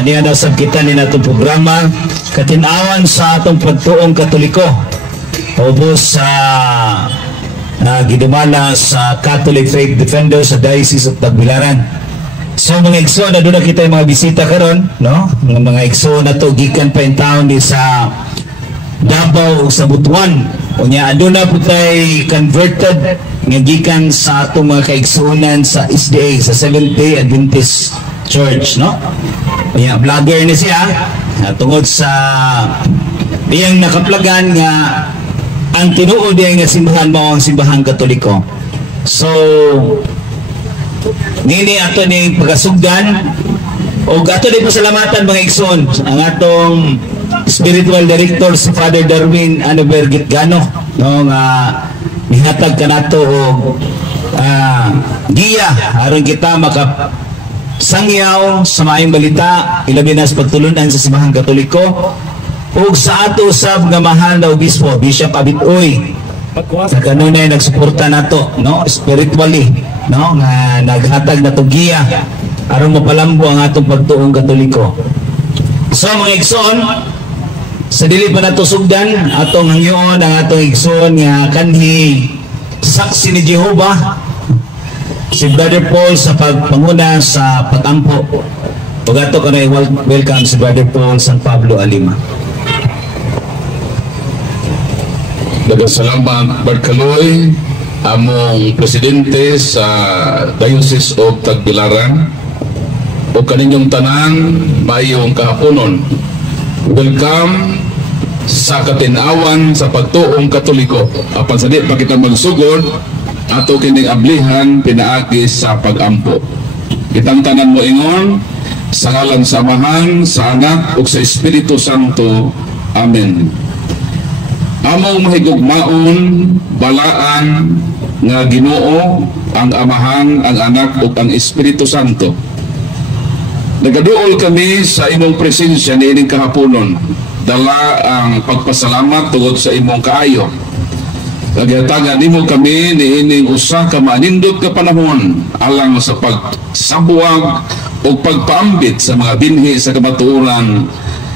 Aniya na sabkitan ni natong programa katinawan sa atong pagtuong Katoliko. Ubos sa gidumala sa Catholic Faith Defenders sa Diocese of Tagbilaran. So mga igsoon na doon na kita yung mga bisita karon, no? Mga igsoon na to gikan pa yung taon di sa Davao o sa Butuan. Unya doon na po tayo converted nga gikan sa atong mga kaigsuonan sa SDA, sa Seventh-day Adventist Church, no? Unya vlogger ni siya tungod sa iyang nakaplagan nga ang tinuod nga simbahan mo ang simbahan Katoliko. So nini ato ni pagasugdan o ato din pasalamatan mga igsoon ang atong spiritual director si Father Darwin Anaber Gitgano, no, nga nihatag kanato og giya aron kita maka sangyaw sa maayong balita ilabi na sa pagtulunan sa simbahan Katoliko ug sa ato usab nga mahal na obispo Bishop Abitoy sa kanunay nagsuporta nato, no, spiritually, no, nga naghatag nato giya aron mapalambo ang atong pagtuong Katoliko. So mga igsoon, sa dili pa nato sugdan atong hangyoon ang atong igsoon nga kanhi saksi ni Jehova si Brother Paul sa pagpanguna sa patampo. Ug ato kanay welcome si Brother Paul San Pablo Alima. Salamat Barkaloy, among presidente sa Diocese of Tagbilaran o kaninyong tanan mayong kahaponon. Welcome sa katinawan sa pagtuong Katoliko. Apan sa di pa kita magsugod ato kining ablihan pinaagi sa pagampo. Kitang tanan mo ingon sa ngalan sa Amahan, sa Anak ug sa Espiritu Santo. Amen. Among mahigugmaon, balaan nga Ginoo ang Amahan, ang Anak ug ang Espiritu Santo. Nagaduol kami sa imong presensya niining kahaponon. Dala ang pagpasalamat tungod sa imong kaayo. Nagyatagan nimo kami niining usa ka manindot ka panahon alang sa pagsabuwag o pagpaambit sa mga binhi sa kamatuoran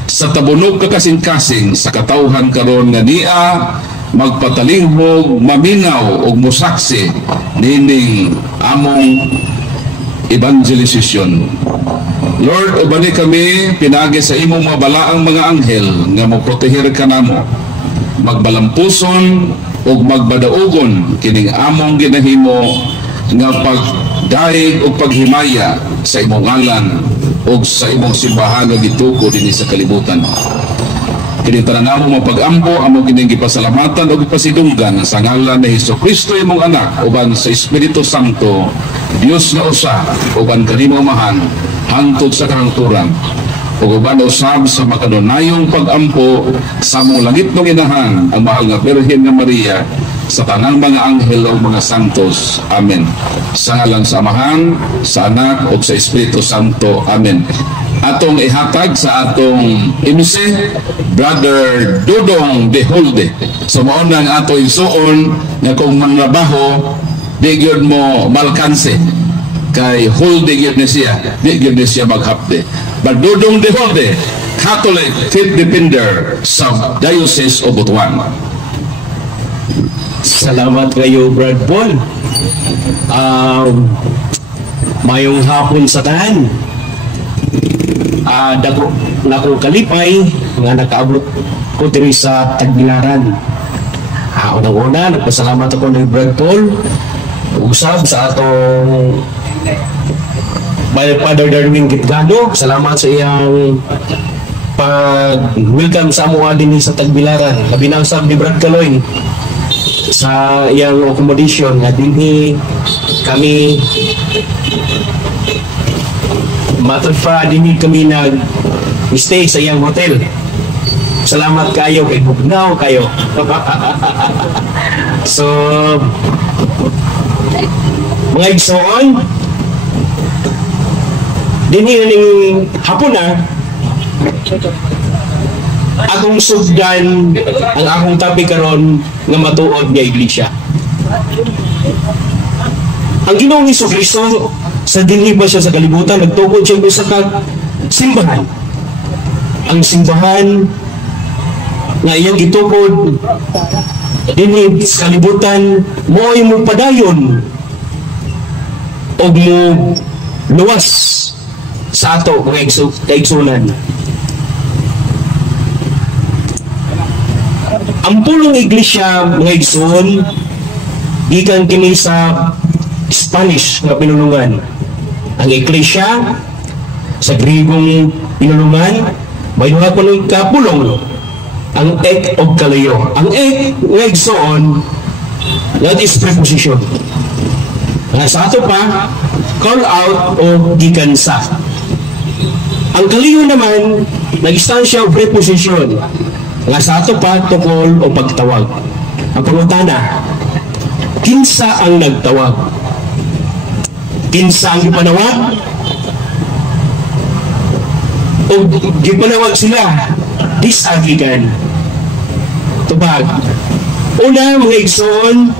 sa tabunog kakasing-kasing sa katawhan karon nga niya magpatalinghog, maminaw og mosaksi nining among evangelization. Lord, ubani kami pinagi sa imong mga balaang mga anghel nga moproteher kanamo, magbalampuson ug magbadaugon kining among ginahimo nga pagdaig ug paghimaya sa imong ngalan ug sa imong simbahan nga gituko dinhi sa kalibutan. Kini tanang mo pag-ampo amo kining gipasalamatan ug gipasidunggan sa ngalan ni Hesukristo imong anak uban sa Espiritu Santo, Dios nga usa uban kanimo mahan hangtod sa kahangturan. Ug uban usab sa makadunayong pag-ampo sa mong langit ng inahan ang mahal nga Birhen nga Maria sa tanang mga anghel o mga santos. Amen. Sa ngalan sa Amahan, sa Anak o sa Espiritu Santo. Amen. Atong ihatag sa atong MC, Brother Dudong de Holde. So maunang ato isuon na kung manrabaho, di gyud mo malkanse. Kay Holde gyud na siya, di gyud na siya maghapde. But Dudong de Holde, Catholic Faith Defender sa Diocese of Butuan. Salamat kayo, Brad Paul. Mayong hapon sa tahan. Nakong kalipay nga nakaabot ko diri sa Tagbilaran. Unang-una, nagpasalamat ako ni Brad Paul. Usab sa atong Father Darwin Gitgano. Salamat sa iyang pag-welcome sa amuha din sa Tagbilaran. Labi na usab ni Brad Kaloy sa iyang accommodation nga dinhi kami matod pa dinhi kami nag-stay sa iyang hotel. Salamat kayo kay bugnaw kayo. So mga igsoon dinhi ning hapon na akong sugdan ang akong topic karon nga matuod nga iglesia. Ang Ginoong Hesukristo sa dinhi pa siya sa kalibutan nagtukod siya simbahan. Ang simbahan nga iyang gitukod dinhi sa kalibutan mo'y mo padayon o mo luwas sa ato mga kaigsunan. Ang pulong iglesia mga igsoon gikan kini sa Spanish nga pinulungan. Ang iglesia sa Grigong pinulungan may duha ko ng kapulong, ang ek o kalayo. Ang ek nga igsoon, that is preposition. Sa ato pa, call out o gikan sa. Ang kalayo naman, nag-istansya o preposition. Nga sa ato pa, tukol o pagtawag. Ang pangutana, kinsa ang nagtawag? Kinsa ang gipanawag? O gipanawag sila? Disagigan. Tubag. Una, mga igsoon,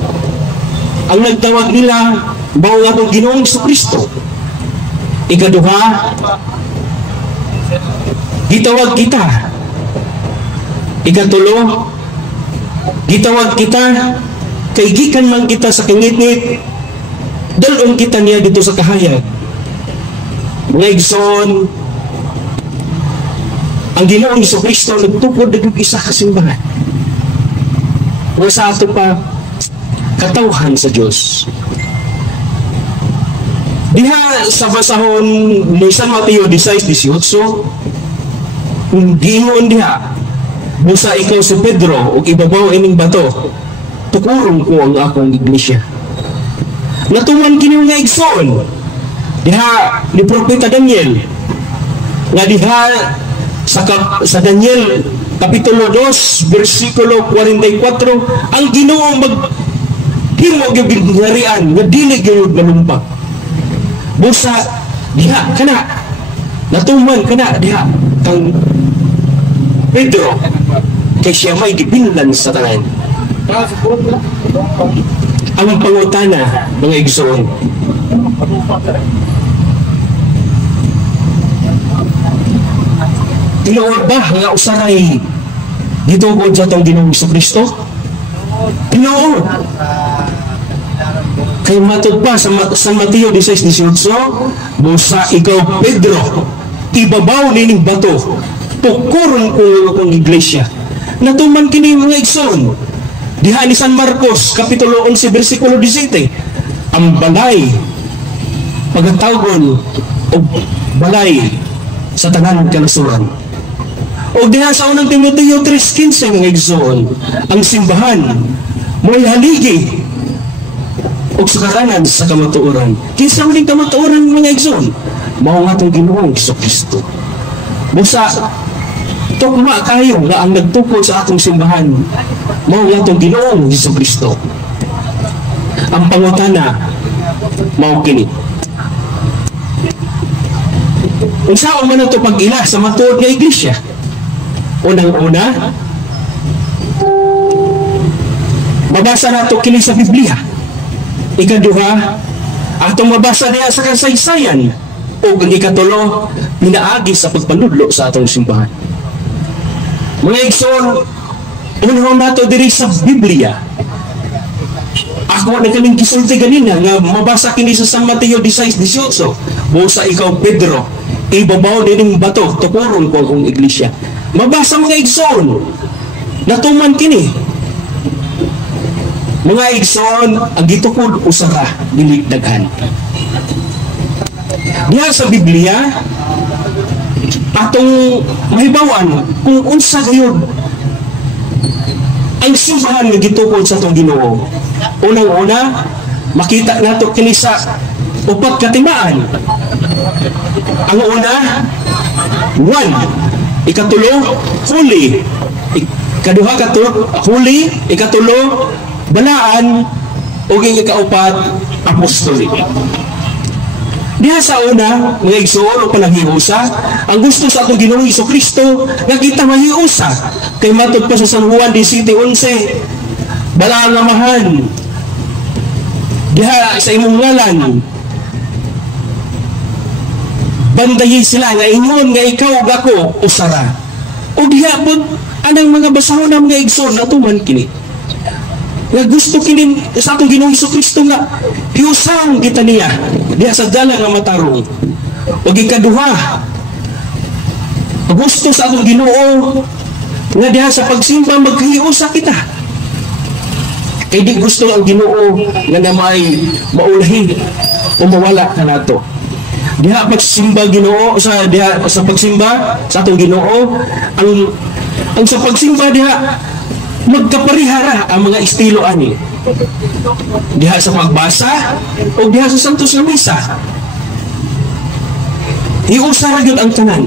ang nagtawag nila, bago nga itong Ginoong Jesucristo. Ikaduha, gitawag kita. Ikatulo, gitawag kita, kay gikan man kita sa kingit-ngit, dalon kita niya dito sa kahayag. Mga igsoon, ang Ginoong Jesucristo nagtukod ng isa kasimbahan. O sa ato pa, katawhan sa Diyos. Diha sa basahon ni San Mateo 16:18, giingon diha, busa ikaw si Pedro o ibabaw ining bato, tukurong ko ang akong iglesia. Natuman kini nga igsoon diha ni Propeta Daniel nga diha sa Daniel kapitulo 2 versikulo 44, ang Ginoo maghimo gyud gingharian nga dili gyud malumpak. Busa diha kana natuman kana diha kang Pedro kay siya may gibinlan sa tanan. Ang pangutana mga igsoon, tinuod ba nga usaray dito ko sa itong Ginoong Jesucristo? Tinuod. Kay matod pa sa San Mateo 16:18, busa ikaw Pedro, ibabaw nining bato, tukuron ko akong iglesia. Natuman kini mga igsoon diha ni San Marcos kapitulo 11 versikulo 17, ang balay pagatawgon o balay sa tanan kanasuran. O diha sa unang Timoteo 3:15 mga igsoon, ang simbahan mo'y haligi o sukaranan sa kamatuoran. Kinsa uling kamatuoran mga igsoon? Mao nga itong Ginoong Jesucristo. Busa tukma kayo nga ang nagtukod sa atong simbahan, mao nga itong Ginoong Jesucristo. Ang pangutana mao kini, unsaon man ito pag-ila sa matuod nga iglesia? Unang-una, mabasa nato kini sa Biblia. Ikaduha, atong mabasa niya sa kasaysayan. O ikatulo, pinaagi sa pagpanudlo sa atong simbahan. Mga igsoon, unang nato diri sa Biblia. Ako na kaming gisulti ganina nga mabasa kini sa San Mateo 16:18. Busa ikaw Pedro, ibabaw dining bato, tukuron ko akong iglesia. Mabasa mga igsoon, natuman kini. Mga igsoon, ang gitukod usara dili daghan. Diha sa Biblia, atong mahibawan kung unsa gayud ang simbahan nga gitukod sa atong Ginoo. Unang-una, makita nato kini sa upat katimaan. Ang una, 1, ikatulo, huli. Ikaduha, huli. Ikatulo, balaan. O ikaupat, apostolic. Diha sa una, mga igsoon o panaghiusa, ang gusto sa atong Ginoong Jesucristo, nga kita mahiusa. Kay matod pa sa San Juan 17:11, balaan namahan. Diha sa imong ngalan, bandayin sila nga ingon nga ikaw ug ako usara. Ug diha pod anang mga basahon na mga igsoon natuman kini. Nga gusto kini sa atong Ginoong Jesucristo nga hiusahan kita niya diha sa dala nga matarong. Ug ikaduha, gusto sa atong Ginoo nga diha sa pagsimba maghiusa kita. Kay di gusto ang Ginoo nga na may maulahi o mawala ka nato. Diha pagsimba Ginoo sa diha sa pagsimba sa atong Ginoo ang sa pagsimba diha magkaparihara ang mga estilo ani. Diha sa pagbasa o diha sa Santos nga Misa. Iusa ra gyud ang tanan.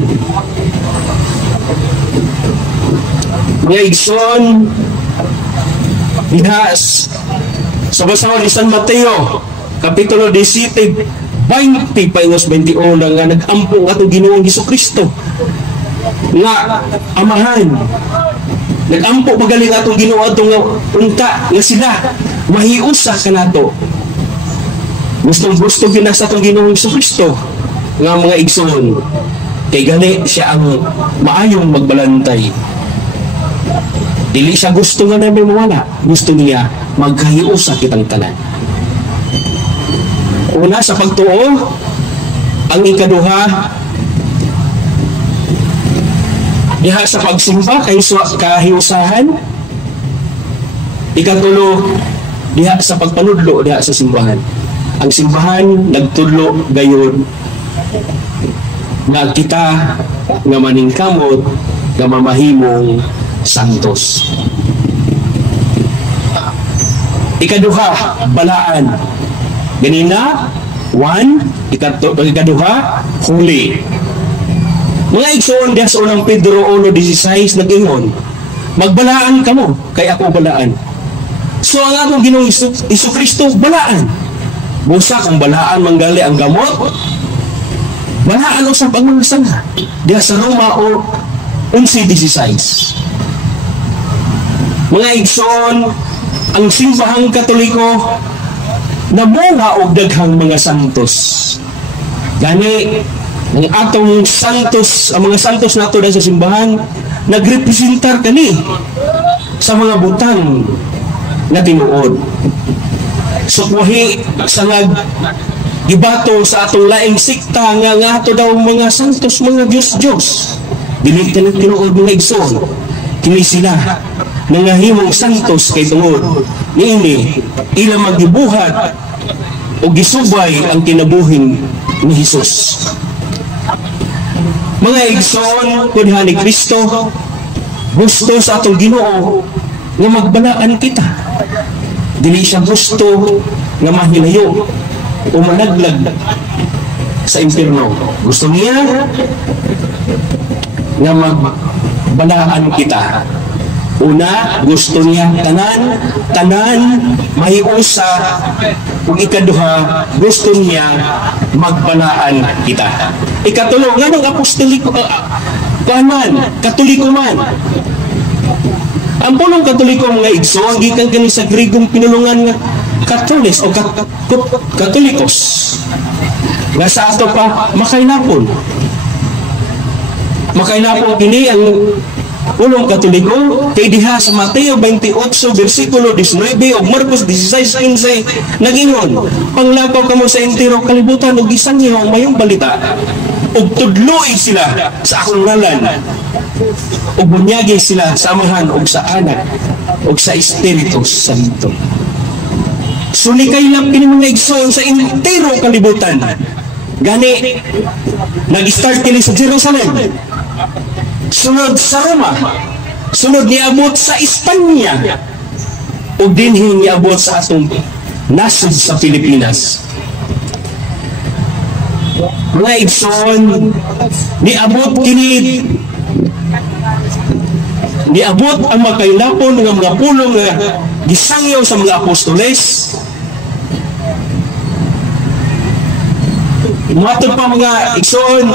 Nga igsoon diha sa basahon ni San Mateo kapitulo 17 20 paingos 21 nga nag-ampo nga atong Ginoong Jesucristo nga amahan nag-ampo pagaling atong Ginoo atong unta nga sila mahiusa kanato. Gusto gina sa atong Ginoong Jesucristo nga mga igsoon kay gani siya ang maayong magbalantay. Dili siya gusto nga na may mawala, gusto niya magkahiusa kitang tanan. Una sa pagtuo, ang ikaduha diha sa pagsimba kay kahiusahan, ikatulo diha sa pagpanudlo diha sa simbahan. Ang simbahan nagtudlo gayon nga kita nga maningkamot nga mamahimong santos. Ikaduha, balaan. Ganina, 1, ikaduha, huli. Mga igsoon diha sa unang Pedro 1:16 nag-ingon, magbalaan kamo kay ako balaan. So ang atong Ginoong Jesucristo balaan. Busa kung balaan manggali ang gamot, balaan usab ang mga sanga. Diha sa Roma 11:16. Mga igsoon, ang simbahang Katoliko namuha og daghang mga santos. Gani ang atong santos, ang mga santos nato sa simbahan nagrepresentar kani sa mga butang na tinuod. Sukwahi sa gibato sa atong laing sikta nga ato daw mga santos, mga Diyos. Dili ka tinuod mga igsoon. Kini sila nangahimong santos kay tungod niini ila magibuhat o gisubay ang kinabuhing ni Hesus. Mga igsoon kunha ni Kristo gusto sa atong Ginoo nga magbalaan kita. Dili siya gusto nga mahilayo o managlag sa impierno. Gusto niya nga magbalaan kita. Una, gusto niya tanan mahiusa. Kung ikaduha, gusto niya magbalaan kita. Ikatulo, nga ng apostoliko katoliko man. Ang punong katoliko mga igso, ang gikan kani sa Grigong pinulungan nga Katolis o Katolikos. Nga sa ato pa, makainapon. Makainapon kini ang ulong Katoliko kay diha sa Mateo 28 bersikulo 19 ug Marcos 16:15 nagingon, panglakaw kamo sa entero kalibutan ug isangyo ang mayong balita ug tudloy sila sa akong ngalan ug bunyagi sila sa Amahan ug sa Anak ug sa Espiritu Santo. Sulikay lang kini mga igsoon sa entero kalibutan. Gani nag-start kini sa Jerusalem, sunod sa Roma, sunod niabot sa Espanya, ug dinhi niabot sa atong nasod sa Pilipinas. Mga igsoon, niabot ang makailapon ng mga pulong nga gisangyaw sa mga apostoles. Matod pa mga igsoon,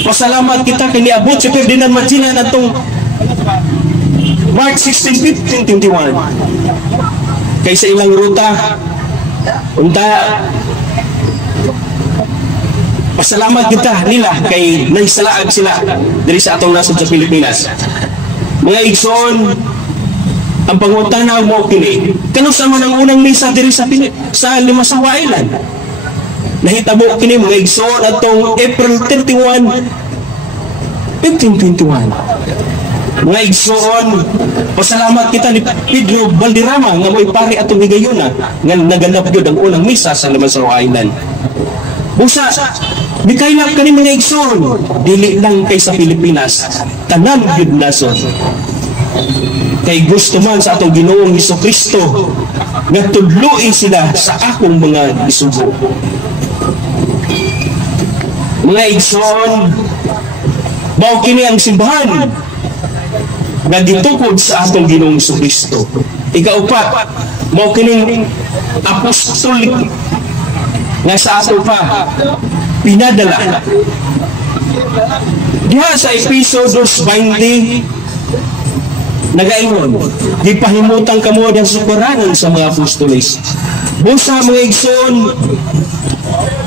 pasalamat kita kay niabot si Ferdinand Magellan atong March 16, 1521. Kay sa ilang ruta unta Pasalamat kita nila kay naisalaag sila diri sa atong nasod sa Pilipinas. Mga igsoon, ang pangutana mo kini, kano sa man ang unang misa diri sa Limasawa Island? Nahitabo kini mga igsoon atong April 31, 1521. Mga igsoon, pasalamat kita ni Pedro Valderrama nga mo'y pari atong higayuna nga naganap yun ang unang misa sa Limasawa Island. Busa, bikaylap ka ni mga igsoon, dili lang kay sa Pilipinas, tanan yun nason. Kay gusto man sa atong Ginoong Hesukristo nga tudluin sila sa akong mga isugo. Mga igsoon, mao kini ang simbahan nga gitukod sa atong Ginoong Hesukristo. Ikaupat, mao kini apostolik nga sa ato pa pinadala. Diha sa Efeso 2:20 nagaingon, gipahimutan kamo ng sukuranan sa mga apostoles. Busa mga igsoon,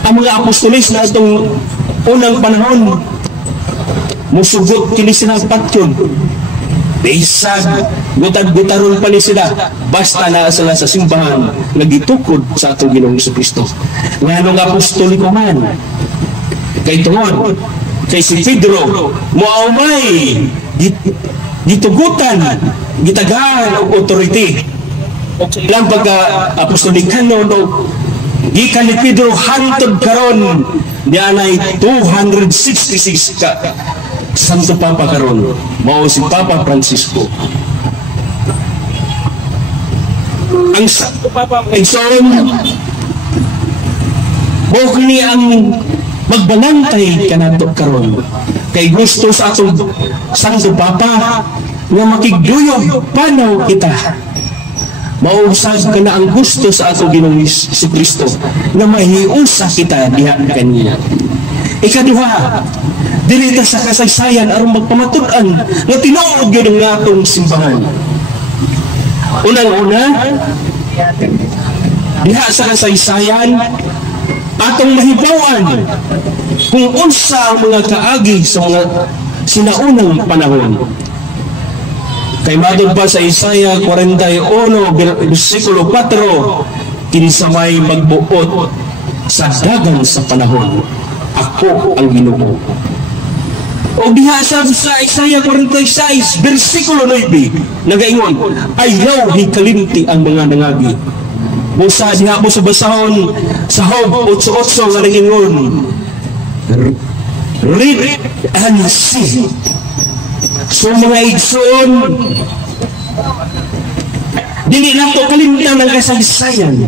ang mga apostoles na itong unang panahon, musugot kini silang patyon. Bisag, gutad-gutaron pa ni sila, basta na sila sa simbahan, nagitukod sa atong Ginoong Hesukristo. Nga nung apostoliko man, kay tungod, kay si Pedro, muaumay, gitugutan, gitagaan o authority. Ilang pagka-apostolikan no, gikan ni Pedro hantod karon diyan ay 266 ka Santo Papa karon, mao si Papa Francisco. Ang Santo Papa Igsoon, mao kini ang magbalantay kanato karon. Kay gusto sa atong Santo Papa nga makigduyog panaw kita. Mausag ka na ang gusto sa atong Ginoong Hesukristo na mahiusa kita diha kaniya. Ikaduha, dilita sa kasaysayan aron magpamatud-an nga tinuod gyud ang atong simbahan. Unang-una, diha sa kasaysayan atong mahibawan kung unsa ang mga kaagi sa mga sinaunang panahon. Kay madod pa sa Isaiah 41 versikulo 4, kinsamay magbuot sa dagan sa panahon, ako ang Ginoo. O diha sa Isaiah 46 versikulo 9 nagaingon, ayaw hikalimti ang mga nangagi. Busa diha mo sa basahon sa Job 8:8 nga nagaingon, read and see. So mga igsoon, dili lang to kalimtan ng kasaysayan.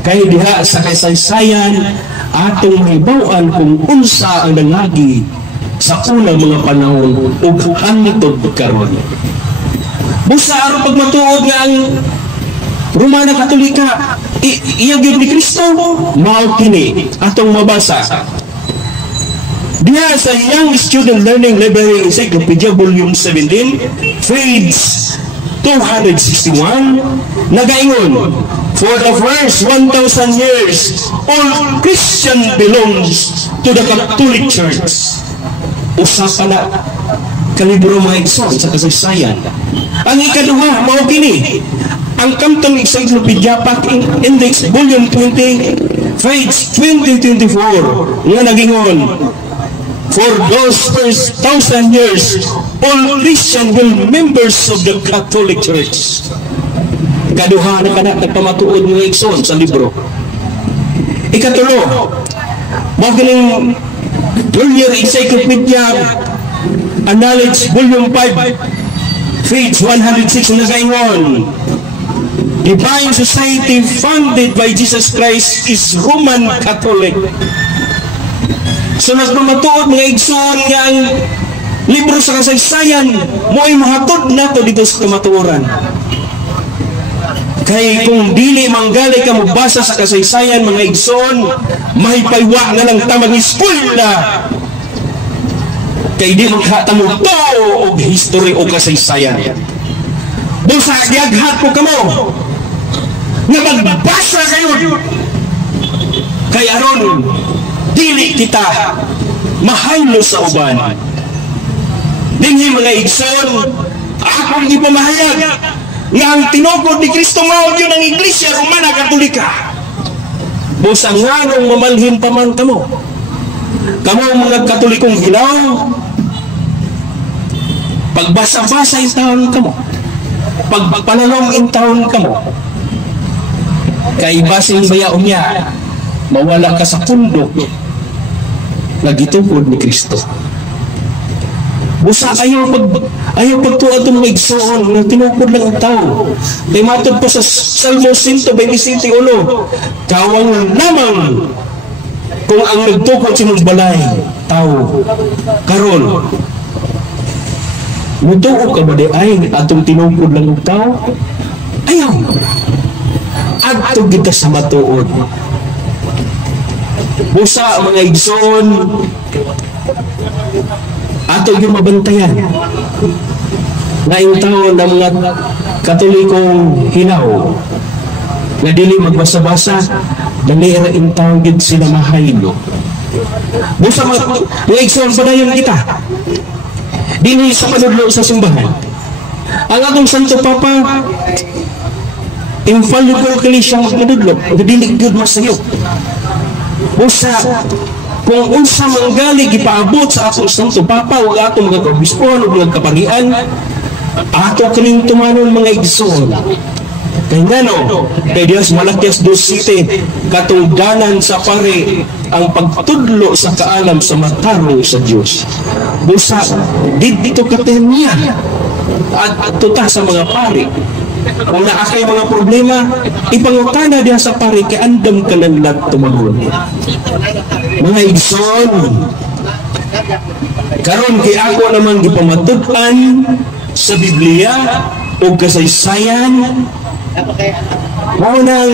Kaya diha sa kasaysayan, atong mahibawan kung unsa ang nangagi sa unang mga panahon ug hangtod karon. Busa aron pagmatuod nga ang Romana Katolika iya gyud ni Kristo, mao kini atong mabasa diha sa Young Student Learning Library Encyclopedia Volume 17, page 261, nagaingon, for the first 1,000 years, all Christian belongs to the Catholic Church. Usa pa na kalibro mga igsoon sa kasaysayan. Ang ikaduha, mao kini ang Campton Encyclopedia Pack Index Volume 20, page 2024, nga nagingon, for those first 1,000 years, all Christians were members of the Catholic Church. Kaduha na ka na nagpamatuod mga igsoon sa libro. Ikatulo, magaling earlier Encyclopedia Knowledge Volume 5, page 106 na gaingon, Divine Society founded by Jesus Christ is Roman Catholic. So nagpamatuod mga igsoon nga ang libro sa kasaysayan mo'y mahatod nato dito sa kamatuoran. Kay kung dili manggali ka mabasa sa kasaysayan mga igsoon, mahipaywa na lang tamang eskwela. Kay di maghatamo to og history o kasaysayan. Busa giaghat ko kamo nga magbasa kayo. Kay aron dili kita mahaylo sa uban. Dinhi mga igsoon, akong ipamahayag nga ang tinukod ni Kristo mao yun ang Iglesia Romana Katolika. Busa nga nung mamalhin pa man kamo mga Katolikong ginaw, pagbasa-basa yung taon kamo, pagpanalong yung taon kamo, kay basing bayaon niya, mawala ka sa pundok na gitukod ni Kristo. Busa ayaw pagtuad ng igsoon na tinukod lang ang tao. Kay matod pa sa Salmo 127:1, kawang lamang kung ang nagtukod sa mong balay, tao, karon, mutuo ka ba di ay atong tinukod lang ang tao? Ayaw. Adto kita sa matuod. Busa mga igsoon, ato yung mabantayan na yung tao ng mga Katolikong hinaw na dili magbasa-basa, dalira yung tao gid sila mahaylo. Busa mga igsoon, padayon kita dili sa panudlo sa simbahan. Ang atong Santo Papa infallible kini siyang madudlo, dili gyud masayo. Busa kung unsa manggali gipaabot sa atong Santo Papa ug atong mga obispo ug mga kaparian, ato kining tumanon mga igsoon. Kay ngano, kay Dios Malakias 2:7, katungdanan sa pare ang pagtudlo sa kaalam sa matarong sa Dios. Busa dito katemya at tuta sa mga pare. Kung naakay mga problema, ipangutana diha sa pare kay andam ka nang tumagon. Mga igsoon, karon kay ako naman gipamatud-an sa Biblia o kasaysayan, mao nang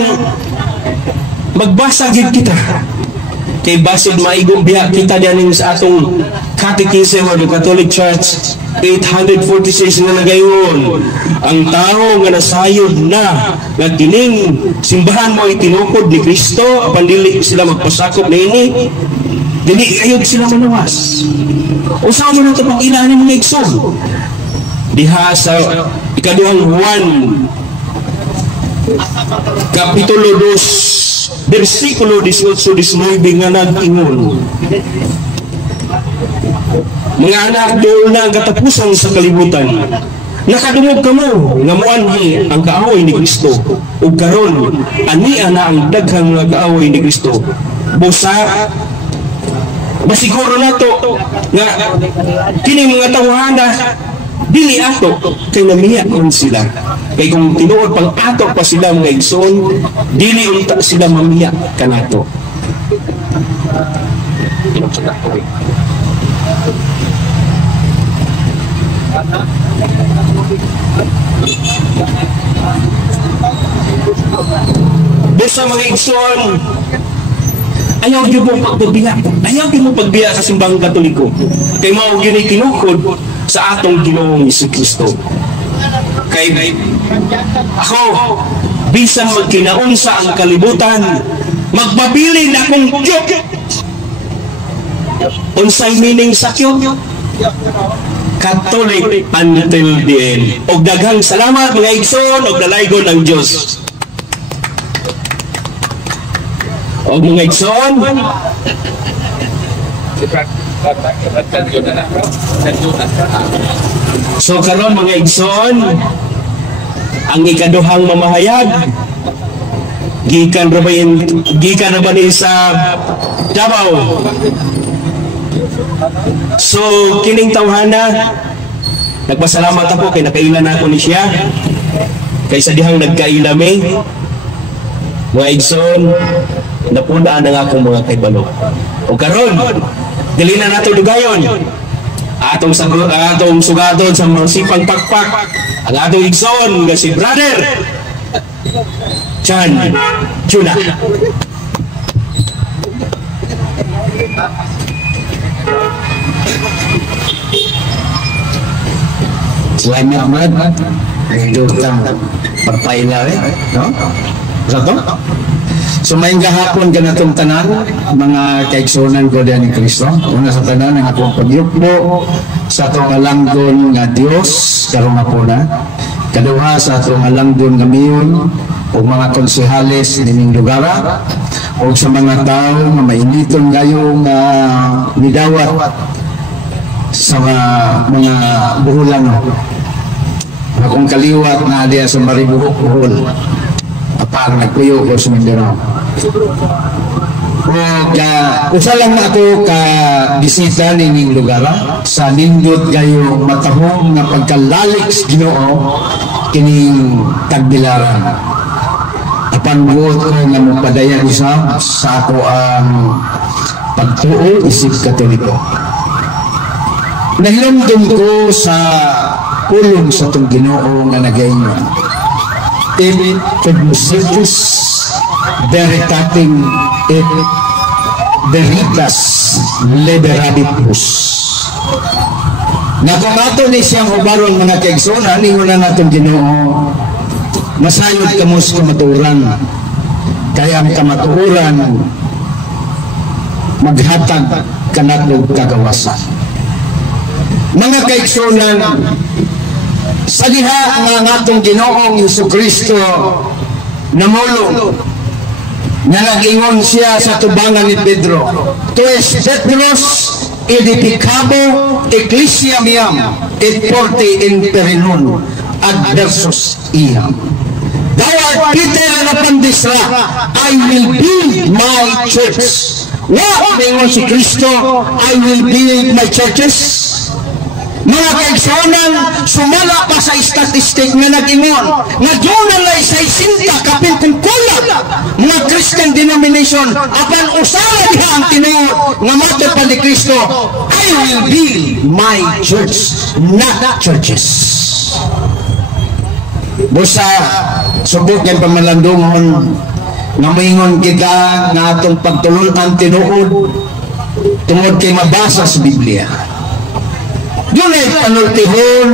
magbasa gid kita kay basid maigong biya kita dianin sa atong Catechism of the Catholic Church 846 na nagayon, ang tao nga nasayod na nga kining simbahan mo ay tinukod ni Kristo, apan dili sila magpasakop na ini, dili ayog sila manawas. Usaw mo nang pag-ilanin mga igsoon diha sa ikaduhang Juan Kapitulo 2 versikulo 18-19 nga nag-ingon, mga anak, doon na ang katapusan sa kalibutan. Nakadungog ka mo nga muanhi ang kaaway ni Kristo. Ug karon ania na ang daghang mga kaaway ni Kristo. Busa masiguro nato nga kini mga tawhana dili ato kay namiyaon sila. Kay kung tinuod pang ato pa sila mga igsoon, dili unta sila mamiya kanato. Besa mga igsoon, ayaw gyud mo pagbiya. Ayaw gyud mo pagbiya sa simbahang Katoliko. Kay mao gyud kinukod sa atong Ginoong Jesucristo. Kay ako, bisan magkinaunsa ang kalibutan, magpabilin akong Diyos. Unsay meaning sa Diyos? Catholic until the end. Og daghang salamat mga igsoon, og dalaygon ang Dios. Og mga igsoon, so karon mga igsoon, ang ikaduhang mamahayag gikan ra ba ni sa Davao. So kining tawhana, nagpasalamat ako kay nakailan ako ni siya kaysa dihang nagkailami. Mga igsoon, napunaan ang akong mga kaibalo. O karon, dili na nato dugayon atong sugadon sa mga sipang pakpak ang atong igsoon nga si Brother Chan Chuna. Salamat Brad, ang dutang pagpailaw no? Rato? So may gahapon ka na itong tanan, mga kaigsunan ko diyan ni Kristo. Una sa tanan, ang akong pagyukbo sa itong alangdon nga Diyos, karong hapuna. Kaduha sa itong alangdon nga miyon, o mga konsehales nining lugara, o sa mga tao na mainiton gayong nidawat sa mga buhulan. Akong kaliwat na diya sa Maribuhok-Buhol. Apang nagpuyo ko sa Mindanao. Usa lang na ako ka bisita nining lugar sa nindot gayo matahong na pagkalalik sa Ginoo kining Tagbilaran. Apan buot ko nga magpadayag usab sa ako ang pagtuo isip Katoliko. Nahilumdum ko sa pulong sa itong Ginoo nga nagaingon. In cognoscitis veritatem et veritas liberabibus. Nakumato ni siyang ubaron mga kaigsunan, ningon na natin Ginoo, masayod ka mo sa kamaturan, kaya ang kamaturan maghatag kanatog kagawasan. Mga kaigsunan, sa diha nga natong Ginoong Jesucristo namulong nga nag-ingon siya sa tubangan ni Pedro, tu es Petros edificabo ecclesia miam et porte in perenun adversus iam. Thou art Peter na pandisra, I will build my church. What ingon si Kristo, I will build my churches. Mga kaigsunan, sumala pa sa statistik nga nag-ingon nga doon na isa-isinta kapintong kulang mga Christian denomination apan usara diha ang tinuod nga mato pa ni Kristo, I will build my church, not churches. Busa subok yung pamalandungon nga moingon kita nga atong pagtulunan tinuod tungod kay mabasa sa Biblia. Yun ay panultihon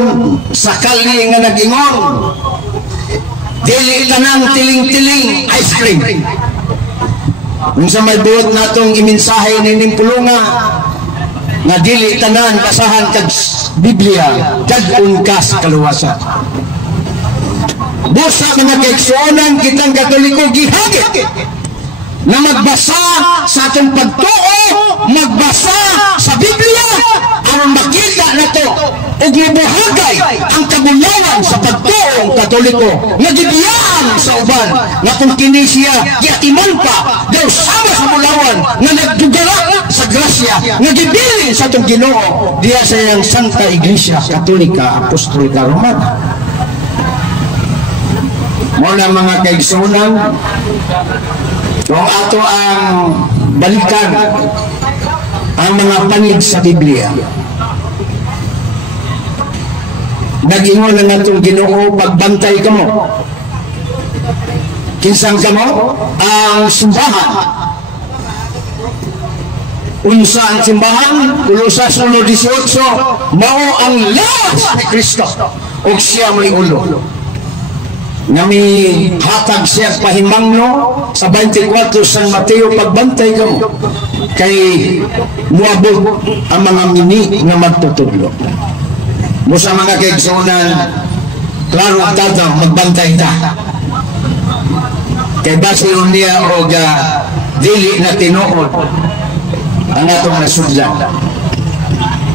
sa kali nga nag-ingon. Dili tanang tiling-tiling ice cream. Kung sa may buot natong iminsahe nining pulunga nga dili tanan basahan kag Biblia dag-un ka sa kaluwasan. Busa mga kaigsuonan kitang Katoliko gihagit na magbasa sa atong pagtuo, magbasa sa Biblia aron makita nato ug mibuhagay ang kabulawan sa pagtuo Katoliko nga gibiyaan sa uban nga kung kini siya giatiman pa daw sama sa bulawan nga nagdugala sa grasya nga gibilin sa atong Ginoo diya sa iyang Santa Iglesia Katolika Apostolika Romana. Muna mga kaigsunan, kung ato ang balikan ang mga panig sa Biblia, nag-ingon na natong Ginoo, pagbantay ka mo. Kinsang ka mo? Ang simbahan. Unsa ang simbahan? Kolosas 1:18, mao ang lawas ni Kristo o siya may ulo. Nami hatag siya pahimangno sa 24 San Mateo, pagbantay ka mo kay muabot ang mga mini nga magtutudlo mo sa mga kaigsunan. Klaro tataw magbantay ta kay basiron niya o dili na tinuod ang atong nasudlan.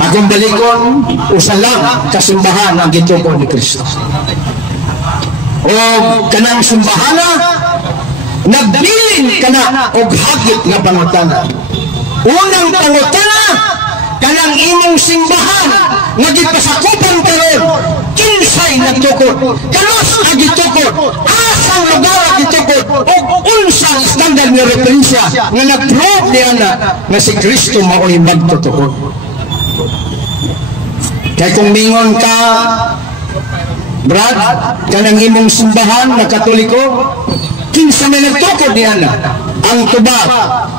Akong balikon usa lang kasimbahan ang gituko ni Kristo o kanang simbahana nagbilin kana og hagit nga pangutana. Unang pangutana kanang imong simbahan nga gipasakupan karon kinsay nagtukod, kanos nga gitukod, asang lugar gitukod ug unsang standard nga referensya nga nag-prove niya nga si Kristo mao'y magtutukod. Kaya kung mingon ka Brad, kanang imong simbahan na Katoliko, kinsa may nagtukod niya ang tubag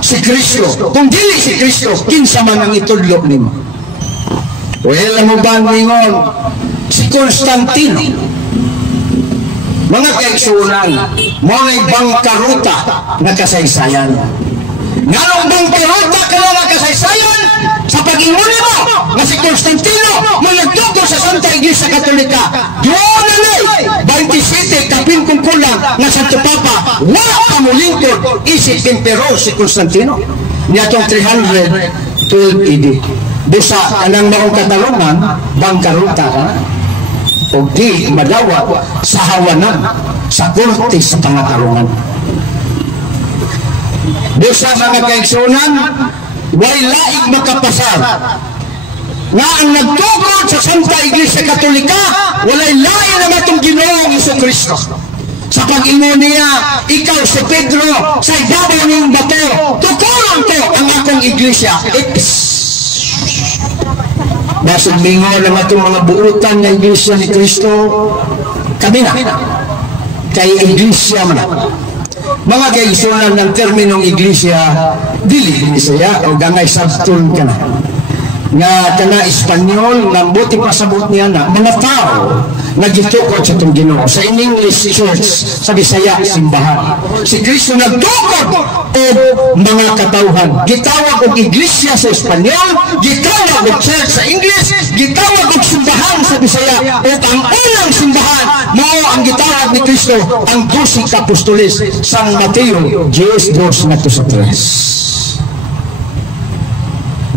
si Kristo. Kung dili si Kristo, kinsa man ang itudlo nimo. Well, mo ba ningon si Constantino Mga kaigsunan, mo'y bangkaruta na kasaysayan. Nganong bangkaruta ka na kasaysayan sa pag-inguli mo na si Constantino may nagtugo sa Santa Iglesia Katolika. Doon na 27 kapin kung kulang na Santo Papa wala ka mo lingkod isip Emperor si Constantino. Niya itong 312 AD. Busa anang maong katarungan, bangkaruta ka na. O di madawa sa hawanan sa korte sa pangatarungan. Busa mga kaigsunan, way laig makapasar nga ang nagtukod sa Santa Iglesia Katolika walay lain na matong Ginoong Jesucristo. Sa pag-ingo niya, ikaw si Pedro sa ibabaw ng bato, tukuran ko ang akong iglesia. Basig mingo lang itong mga buutan na iglesia ni Kristo, kami na kay iglesia man. Mga kaigsunan ng terminong iglesia, dili saya o gangay sabtun ka na. Nga kana Espanyol, nang buti pasabot niya na, mga tao nagtukod sa itong Ginoo. Sa English church, sa Bisaya, simbahan. Si Kristo nagtukod o mga katauhan. Gitawag og iglesia sa Espanyol, gitawag og church sa English, gitawag og simbahan sa Bisaya. O ang unang simbahan, mao ang gitawag ni Kristo, ang 12 Apostoles, San Mateo 10:2 na to sa 3.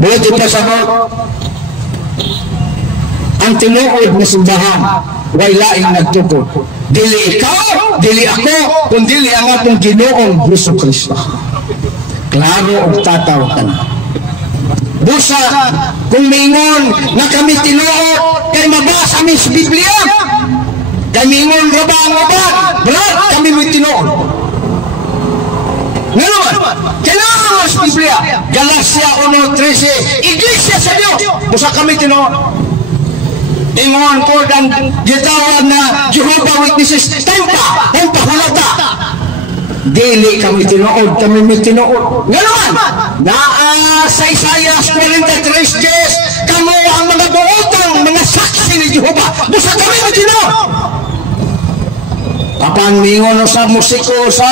Buti pa sagot, ang tinuod na simbahan, way laing nagtukod. Dili ikaw, dili ako, kundi ang atong Ginoong Jesucristo. Klaro og tataw ka na. Busa, kung mingon na kami tinuod, kay mabasa mi sa Biblia, kay mingon rabang-rabang, brad, kami may tinuod. Ngayon, kailangan mo sa Biblia, Galacia 1:13, Iglesia sa Diyos, busa kami tinuod. Ingon po ang gitawag na Jehovah Witnesses, tempa hulata. Dili kami tinuod, kami may tinuod. Ngayon, sa Isaiah 43:10, kamo ang mga buotang, mga saksi ni Jehovah, busa kami may tinuod. Kapag mingon sa musiko, sa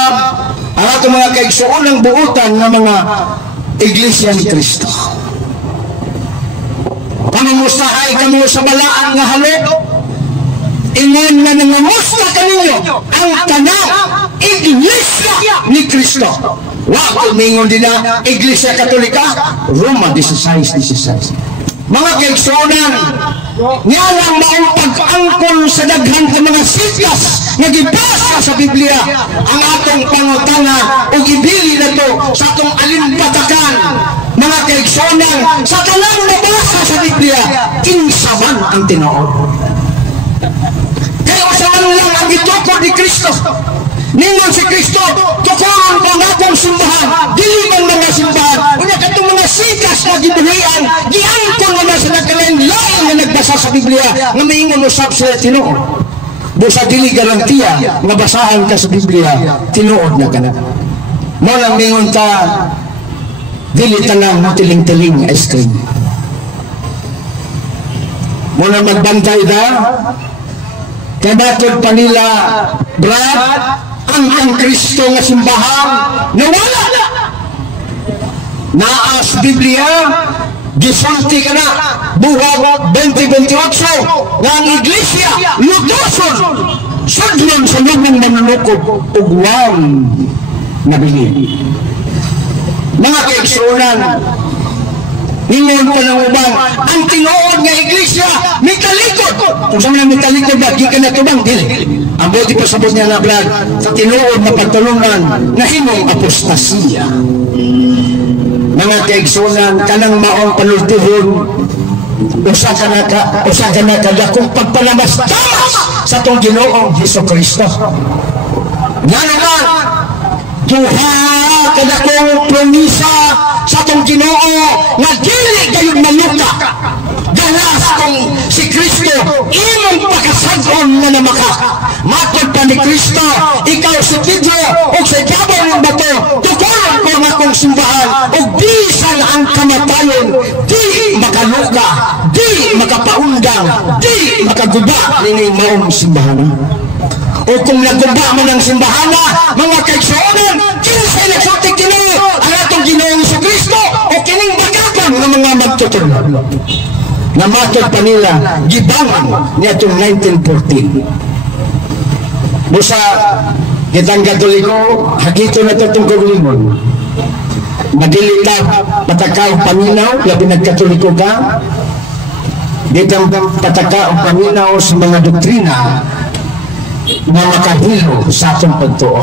ang ato mga kaigsuon ng buutan ng mga iglesia ni Kristo. Pamumustahay kamo sa balaan nga halo. Ingon na nangamusta kaninyo ang tanang iglesia ni Kristo. Wa mingon din na Iglesia Katolika, Roma 16:16. Mga kaigsuonan, nga lang maong pag-angkol sa daghan ka mga sikas nga gibasa sa Biblia ang atong pangutana o gibili na to sa atong alimpatakan. Mga kaigsuonan, sa tanang nabasa sa Biblia, kinsa man ang tinuod. Kaya usahan lang ang gitukod ni Kristo. Ningon si Kristo, tukuron ko nga pong simbahan, dili man mga simbahan, una katong mga sikas na gibuhian, giangkon mo na sa nagkalain-lain na nagbasa sa Biblia, nga maingon usap sila tinuod. Busa dili garantiya, nga basahan ka sa Biblia, tinuod na ka na. Mo lang mingon ka, dili tanang mo tiling-tiling ice cream. Mo lang magbantay da, kaya batod pa nila, Brad, ang Kristo nga simbahan nawala na. Naas Biblia, gisulti ka na, buhag 20:28, nga ang iglesia, lutoson, sudlon sa lumang manunukod, ugwang nabili. Mga kaigsuonan, ningon pa ng ubang, ang tinuod nga iglesia, mitalikod. Kung saan na mitalikod ba, di ka na tubang, dili. Ang buti pa sabot niya na vlog, sa tinuod na pagtulungan, na himong apostasiya. Mga kaigsuonan, kanang maong panultihon, usa ka na kadakong pagpalamas-tamas sa itong Ginoong Jesucristo. Nga naman, duha kadakong promisa sa itong Ginoo nga dili kayo maluka. Ganas kung si Kristo imong pakasagon nga namaka. Matod pa ni Kristo, ikaw si Pedro o sa ibabaw ng bato, tukuran ko ang akong simbahan o bisan ang kamatayon, di makaluka, di makapaundang, di makaguba ni maong simbahan. O kung naguba man ang simbahana, mga kaigsuonan, kinsay nagsulti kini ang atong Ginoong Jesucristo o kining bakakon ng mga magtutulog. Namatod pa nila, gibangan niya itong 1914. Busa, kitang Katoliko, hagito na itong kaglingon. Madili ka, patakaw paminaw, labi nagkatoliko ka, ditang patakaw paminaw sa mga doktrina na makahilo sa atong pagtuo.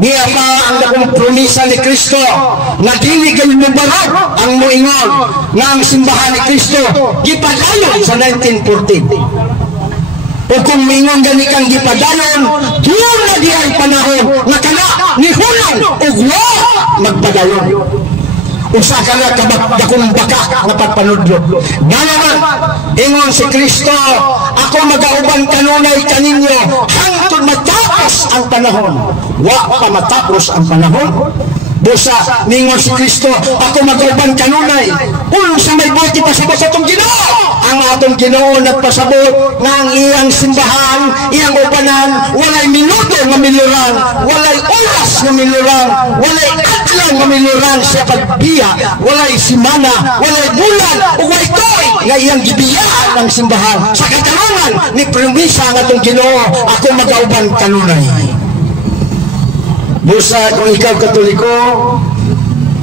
Niya pa ang dakong promisa ni Kristo na dili kayo mubarog ang muingon nga ang simbahan ni Kristo gipadayon sa 1914. O kung mingon gani kang gipadayon, doon na di ay panahon na kana ni Hulang ug wa magpadayon. Usa ka na kabakdakong baka nga pagpanudlo. Nga naman, ingon si Kristo, ako magauban kanunay kaninyo hangtod matapos ang panahon. Wa pa matapos ang panahon. Busa, ningon si Kristo, ako magauban kanunay. Sa may buti pasabot sa itong Ginoo. Ang atong Ginoo nagpasabot nga ang iyang simbahan, iyang ubanan, walay minuto nga milurang, walay oras nga milurang, walay adlaw nga milurang sa pagbiya, walay simana, walay bulan, o walay tuig nga iyang gibiyaan ng simbahan. Sa katarungan ni promisa ang atong Ginoo, ako magauban kanunay. Busa, kung ikaw Katoliko,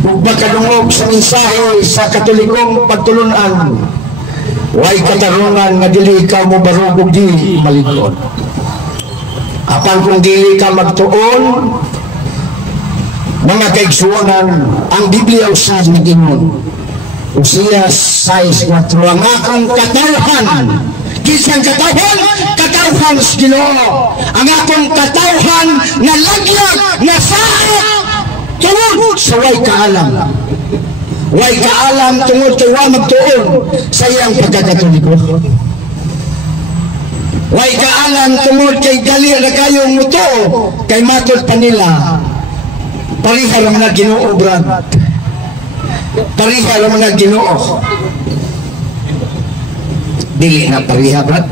huwag makadungog sa mensahe sa Katolikong pagtulunan, way katarungan nga dili ka mo barugog di maligod. Apan kung dili ka magtuon, mga kaigsuonan, ang Biblia usad ni Ginoo. Usias 6:4, ang akong katawhan, kisang katawhan, katawhan sa Ginoo. Ang akong katawhan na laglag, na saak, tungod sa way kaalam. Way kaalam tungod kay wa magtuon sa iyang pagkakatoliko. Way kaalam tungod kay dali na kayong mutuo kay matod pa nila. Pariha lang na Ginoo, brad. Pariha lang na Ginoo. Dili na pariha, brad.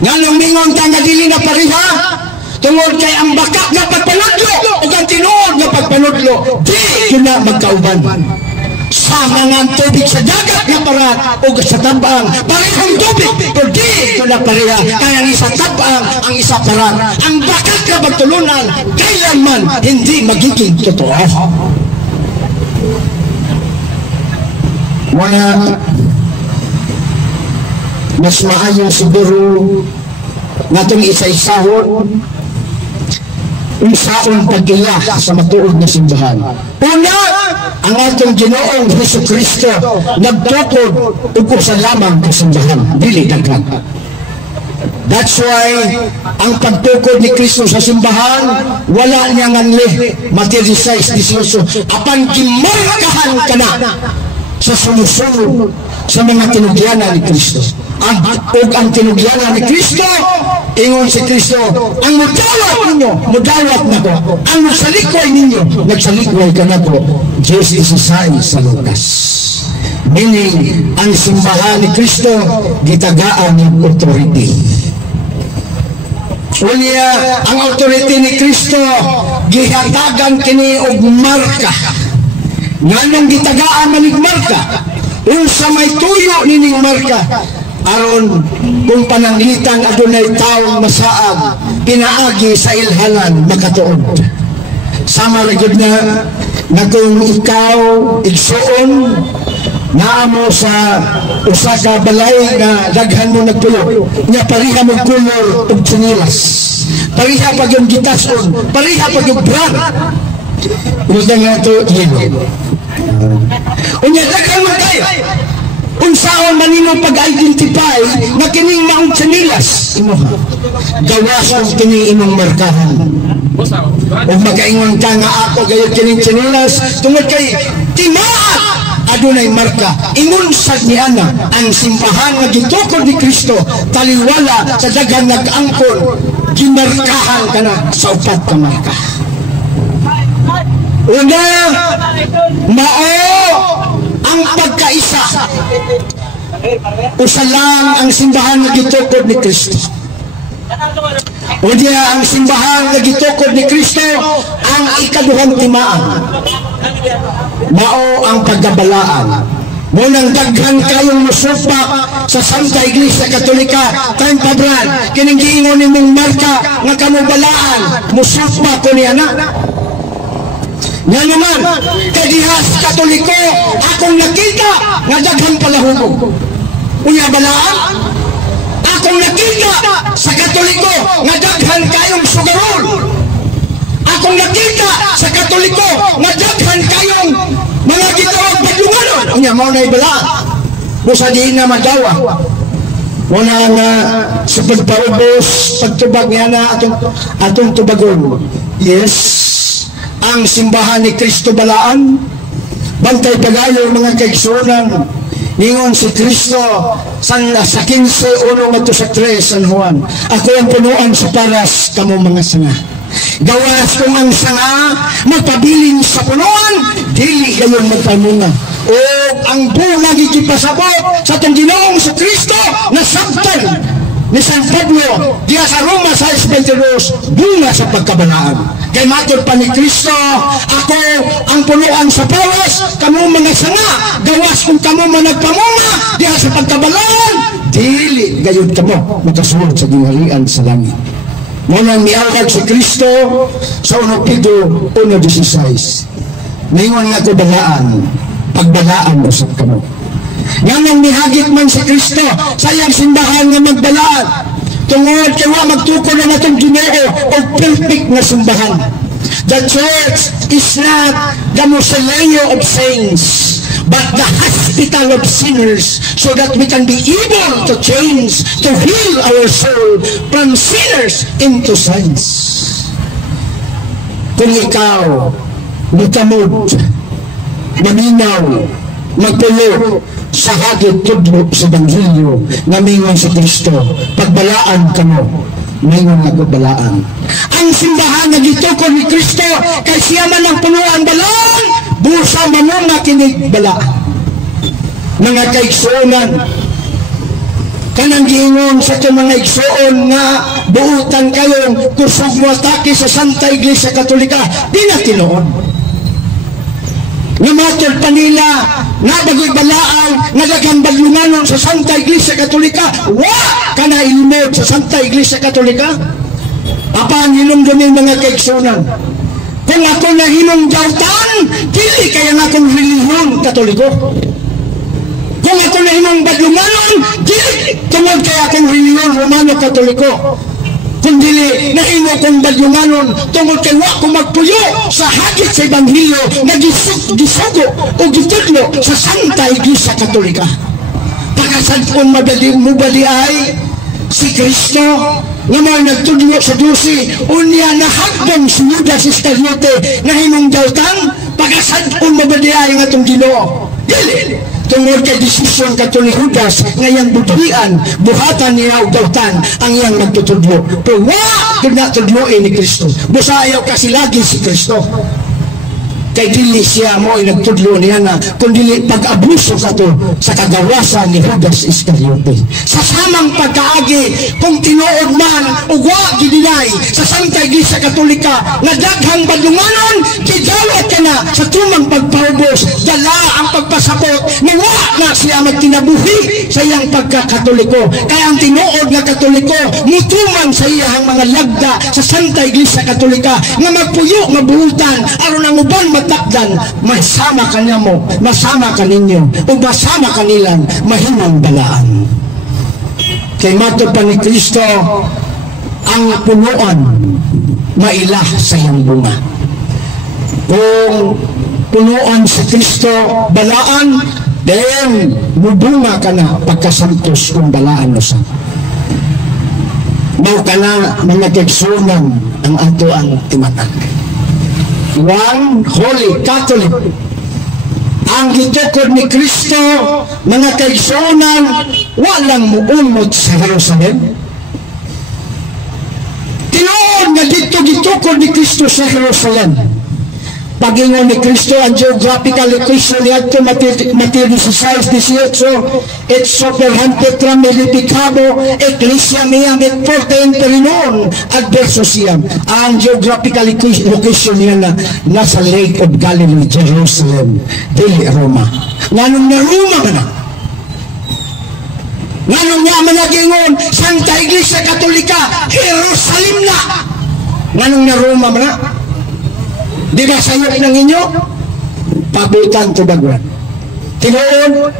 Nga nang mingon ka nga dili na pariha, tungod kay ang bakak na pagpanudlo o ang tinuod na pagpanudlo, di yun na magkauban. Sama nga ang tubig sa dagat na parat o sa tabang, parehong tubig, pero di yun na pariha. Kaya ang isa tabang, ang isa parat. Ang bakak na pagtulunan, kailanman hindi magiging totoo. Wala mas maayo siguro natong isa-isahon unsaon pagkiya sa matuod na simbahan. Una, ang atong Ginoong Jesucristo nagtukod ug sa lamang sa simbahan, dili daghan. That's why ang pagtukod ni Kristo sa simbahan wala niya nganli Mateo 6:18 apan gimarkahan kana sa sumusunod sa mga tinugyanan ni Kristo. Ang tinugyanan ni Kristo, ingon si Kristo, ang mudawat ninyo, mudawat na ko. Ang magsalikoy ninyo, nagsalikoy ka na ko. Diyos isasay sa Lucas. Meaning, ang simbahan ni Kristo, gitagaan ng authority. Unya, ang authority ni Kristo, gihatagan kini og marka. Nganong gitagaan manig marka? Unsa may tuyo nining marka? Aron kung pananglitan adunay taong masaag pinaagi sa ilhanan makatuod. Sama ra gyud na kung ikaw igsuon naamo sa usa ka balay na daghan mo nagpuyo nya pariha mo kulor ug tsinilas, pariha pag yung gitason, pariha pag yung brand usa nga to yelo. Unya daghan mo kayo unsaon manino pag-identify na kining maong tsinilas gawas kung kining imong markahan o magaingon ka nga ako gayud kining tsinilas tungod kay timaat adunay marka. Ingon sad ni ana ang simbahan nga gitukod ni Kristo taliwala sa daghang nag-angkon gimarkahan kana sa upat ka marka. Una, mao ang pagkaisa. usa lang ang simbahan nga gitukod ni Kristo. O diya ang simbahan nga gitukod ni Kristo ang ikaduhang timaan. Mao ang pagkabalaan. Munang daghan kayong musupak sa Santa Iglesia Katolika, time pabran, kining giingon nimong marka nga kamubalaan, musupak ko niya na. Nga naman, kadiha sa Katoliko, akong nakita nga daghan palahubog. Unya balaan? Akong nakita sa Katoliko nga daghan kayong sugarol. Akong nakita sa Katoliko nga daghan kayong mga gitawag padyunganon. Unya mo na ibalaan. Busa di na madawa. Muna nga sa pagpaubos, pagtubag niya na atong tubagon. Yes, ang simbahan ni Kristo balaan, bantay pagayo mga kaigsunan, ningon si Kristo sa 15:1 sa 3 San Juan, ako ang punuan sa paras kamo mga sanga. Gawas kong ang sanga, magpabilin sa punuan, dili gayon magpamunga. O ang bunga gigipasabot sa itong Ginoong sa Kristo na sabtan ni San Pablo diya sa Roma 6:22, bunga sa pagkabanaan. Kay matod pa ni Kristo, ako ang punuan sa paras, kamo mga sanga, gawas kung kamo managpamunga diya sa pagkabanaan, dili gayon kamo makasulod sa gingharian sa langit. Munang miawag si Kristo sa 1 Pedro 1:16. Ningon nga ko balaan, pagbalaan usap kamo. Nganong mihagit man si Kristo sa iyang simbahan nga magbalaan, tungod kay wa magtukod na natong Ginoo og perfect na simbahan. The church is not the mausoleum of saints, but the hospital of sinners, so that we can be able to change, to heal our soul from sinners into saints. Kung ikaw matamod, maminaw, magpuyo sa hagit tudlo sa Ebanghelyo nga mingon si Kristo, pagbalaan kamo, mingon nga balaan. Ang simbahan nga gitukod ni Kristo kay siya man ang punuan balaan, busa mamunga kinig balaan. Mga kaigsuonan, kanang giingon sa itong mga igsuon nga buutan kayong kusog mo atake sa Santa Iglesia Katolika, di na tinuod. Nga matod pa nila nga bagoy balaan nga daghang badlunganon sa Santa Iglesia Katolika, wa kana ilmod sa Santa Iglesia Katolika. Apan hinumdumin mga kaigsuonan, kung ako na hinumdautan, dili kaya nga akong relihiyon Katoliko. Kung ako na hinong badlunganon, dili tungod kaya akong relihiyon Romano Katoliko. Kung dili na ino kong badyunganon tungod kay wa ko magpuyo sa hagit sa Ebanghelyo na gisugo o gitudlo sa Santa Iglesia Katolika. Pagkasad kong mubali ay si Kristo nga mga nagtudlo sa 12, unya nahagdan si Judas Iscariote na hinungdautan, pagkasad kong mubali ay nga itong Ginoo. Dili tungod kay desisyon kato ni Judas ngayang budlian, buhatan niya og dautan ang iyang magtutudlo. Pero wa na tudloin ni Kristo. Busa ayaw kasi lagi si Kristo. Kay dili siya mo ay nagtudlo niya na kundi pag-abuso kato sa kagawasan ni Judas Iscariote. Sa samang pagkaagi kung tinuod man o wa gidinay sa Santa Iglesia Katolika na daghang badunganon, gidawat ka na sa tumang pagpaubos, dala ang pagpasapot ni wa na siya magtinabuhi sa iyang pagkakatoliko. Kaya ang tinuod nga Katoliko mutuman sa iyang mga lagda sa Santa Iglesia Katolika nga magpuyo nga buutan aron ang uban matakdan, masama kanya mo, masama kaninyo, o masama kanilang mahinang balaan. Kay matod pa ni Kristo, ang punuan mailah sa iyang bunga. Kung punuan si Kristo balaan, then mubunga ka na pagkasantos kung balaan mo sa. Mau ka na mga keksunan ang ato ang timatag. One Holy Catholic, ang gitukod ni Kristo, mga kaigsuonan, walang muumot sa Jerusalem. Tinuod nga dito gitukod ni Kristo sa Jerusalem. Pagingon ni Kristo ang geographical location ni Adto Mateo 16:18 et superante tramilipicabo ecclesia mea met porta imperinon adverso siam. Ang geographical location niya na nasa Lake of Galilee, Jerusalem, dili Roma. Nganong na Roma na? Nganong nga managingon Santa Iglesia Katolika, Jerusalem na? Nganong na Roma na? Di ba sayok ng inyo? Pabutan to bagwan. Tinoon,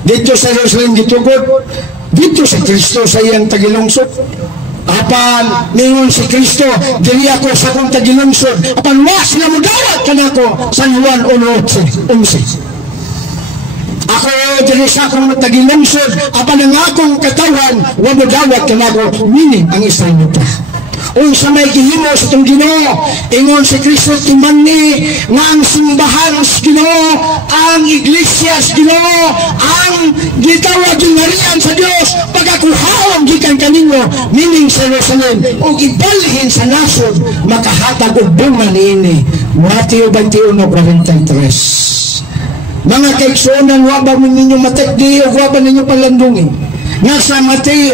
dito sa Jerusalem gitugod, dito sa Kristo sa iyang tagilungsod. Apan, mingon si Kristo, dili ako sa kong tagilungsod. Apan, mas na mudawat ka na ako sa Juan 1:11. Ako, dili sa akong tagilungsod. Apan, ang akong katawan, mudawat ka na ako. Meaning, ang Israel pa. Kung sa may gihimo sa itong Ginoo, ingon si Kristo timani nga ang simbahan sa Ginoo, ang iglesia sa Ginoo, ang gitawag yung harian sa Dios, pagkakuhaon gikan kaninyo, meaning sa Jerusalem, o ibalhin sa nasod, makahatag og bunga niini. Mateo 21:43. Mga kaigsuonan, wa ba ninyo matekdi o wa ba ninyo palandungin? Nasa Mateo,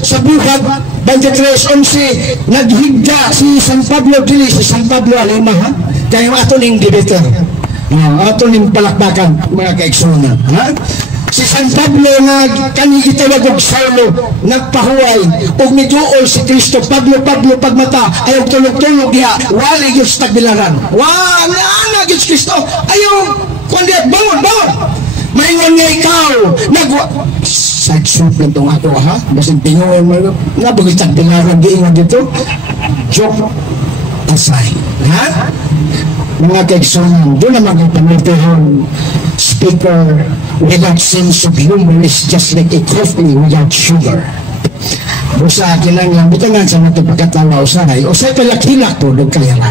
sa buhat 23:11, naghigda si San Pablo dili si San Pablo Alima, ha? Kaya ato ning debater, ato ning palakbakan, mga kaigsuonan, ha? Si San Pablo nga kani gitawag og Saulo, nagpahuway og miduol si Kristo. Pablo pagmata ayaw tulog-tulog diha, wala gyud sa tagbilaran, wala gyud si Kristo, ayaw kundi bangon maingon nga ikaw side-soup lang itong ako, ha? Basing pinguin mo, nabagitang pingarang giingon dito. Joke aside, ha? Mga kaigsunan, doon naman ang pamilitihon speaker without sense of humor is just like a coffee without sugar. Busa kinang butangan sa nato pagkatawa usay palakilak po doon kaya na.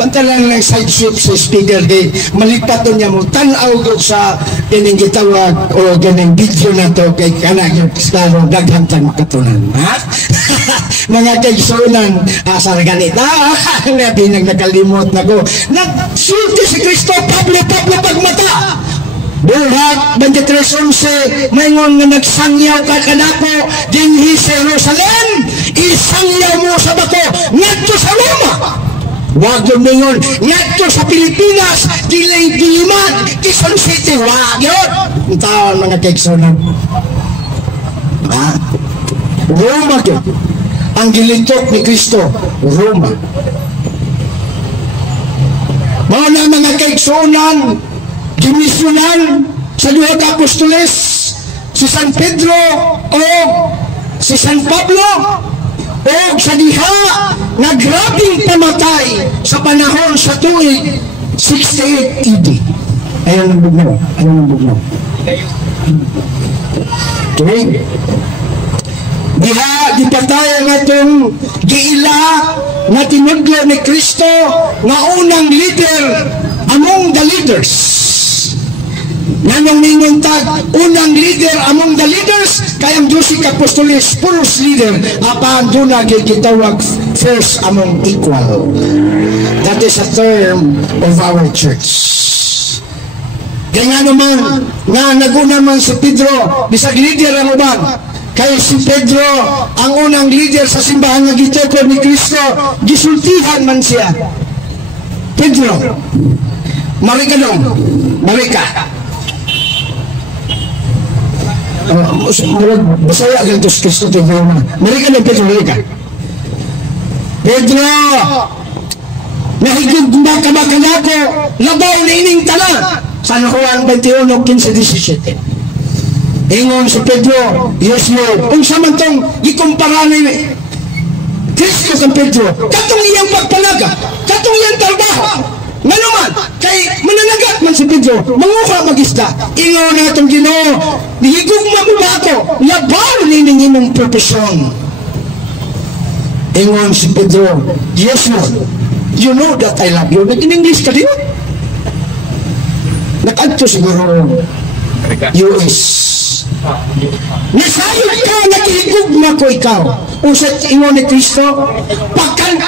Bantalang ng side sweep sa speaker di malipat doon niya mo tanaw doon sa kining gitawag o kining video na to kay kanang klaro daghantang makatunan, ha? Mga kaigsunan, asar ganita nabi nagkalimot na ko nagsulti si Kristo Pablo pagmata Buhat 23:11, maingon nga nagsangyaw ka kanako dinhi sa Jerusalem, isangyaw mo sa bato ngadto sa Roma. Wag yung mingon ngadto sa Pilipinas, diliman Quezon City, wag yun. Taon mga kaigsunan, Roma yun ang gilitok ni Kristo, Roma. Mga na mga kaigsunan, dimisyonan sa duha ka apostoles, si San Pedro o si San Pablo, o sa diha na grabing pamatay sa panahon sa tuig 68 AD. Ayaw ng bugnaw. Okay. Diha dipatay ang atong giila na tinudlo ni Kristo nga unang leader among the leaders. Nanong ninguntag, unang leader among the leaders, kayang 12 apostoles, puros leader, apan doon na gitawag first among equal. That is a term of our church. Kaya naman, nga naguna man si Pedro, bisag leader ang uban, kaya si Pedro, ang unang leader sa simbahan nga gitawag ni Kristo, gisultihan man siya. Pedro, marika dong, marika. Basaya ganito si Kristo Pedro na marika ng Pedro, marika. Pedro, nahigid ba kabakanako labaw na ining tanan. San Juan 21:15-17. Ingon si Pedro, yes Lord. Kung sa man itong ikumpara ni Kristo kang Pedro, katong iyang pagpalaga, katong iyang trabaho, nga naman, kay mananagat man si Pedro, manguha mag-isda. Ingon na itong Ginoo, nihigugma mo ba ako? Labaw nining imong profesyon. Ingon si Pedro, yes Lord, you know that I love you. Nag-in-English ka din? Nakadto siguro US Nasayod ka, nakihigugma ko ikaw. Usat ingon ni Kristo, pagkan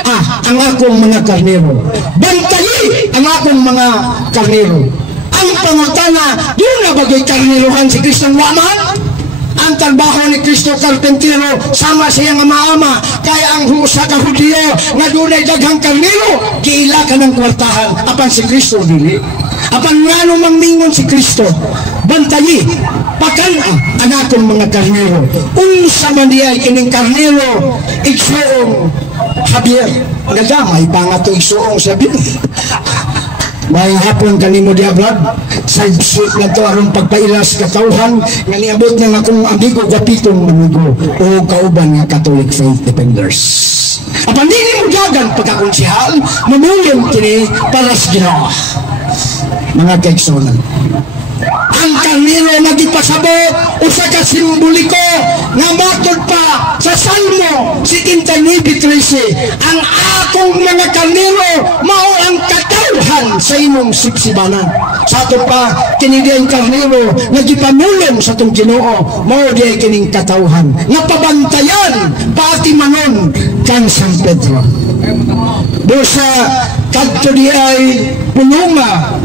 ang akong mga karnero. Bantayi ang akong mga karnero. Ang pangutana, doon na bagay karnerohan si Kristo ng waman? Ang trabaho ni Kristo karpentero sama siya nga maama kaya ang husa ka Hudiyo nga dunay daghang karnero giila ka ng kwartahan apan si Kristo dili apan ngano mangmingon si Kristo bantayi pakana ang akong mga karnero unsa man diay kining karnero igsuong Javier nagamay pa nga to igsuong Javier. May hapon kanimo di ablad sa isip na to aron pagpailas katawhan nga niabot ng akong amigo gapitong amigo o kauban nga Catholic Faith Defenders. Apan dili mo dagan pagkakonsihal mamulong kini para sa Ginoo. Mga kaigsuonan, ang karnero nagipasabot usa ka simboliko nga matod pa sa Salmo 79:13 ang akong mga karnero mao ang katawhan sa imong sipsibanan. Sa ato pa kini diay karnero nagipamulong sa tong Ginoo mao diay kining katawhan nga pabantayan pati manon kang San Pedro. Dosa kadto diay pulunga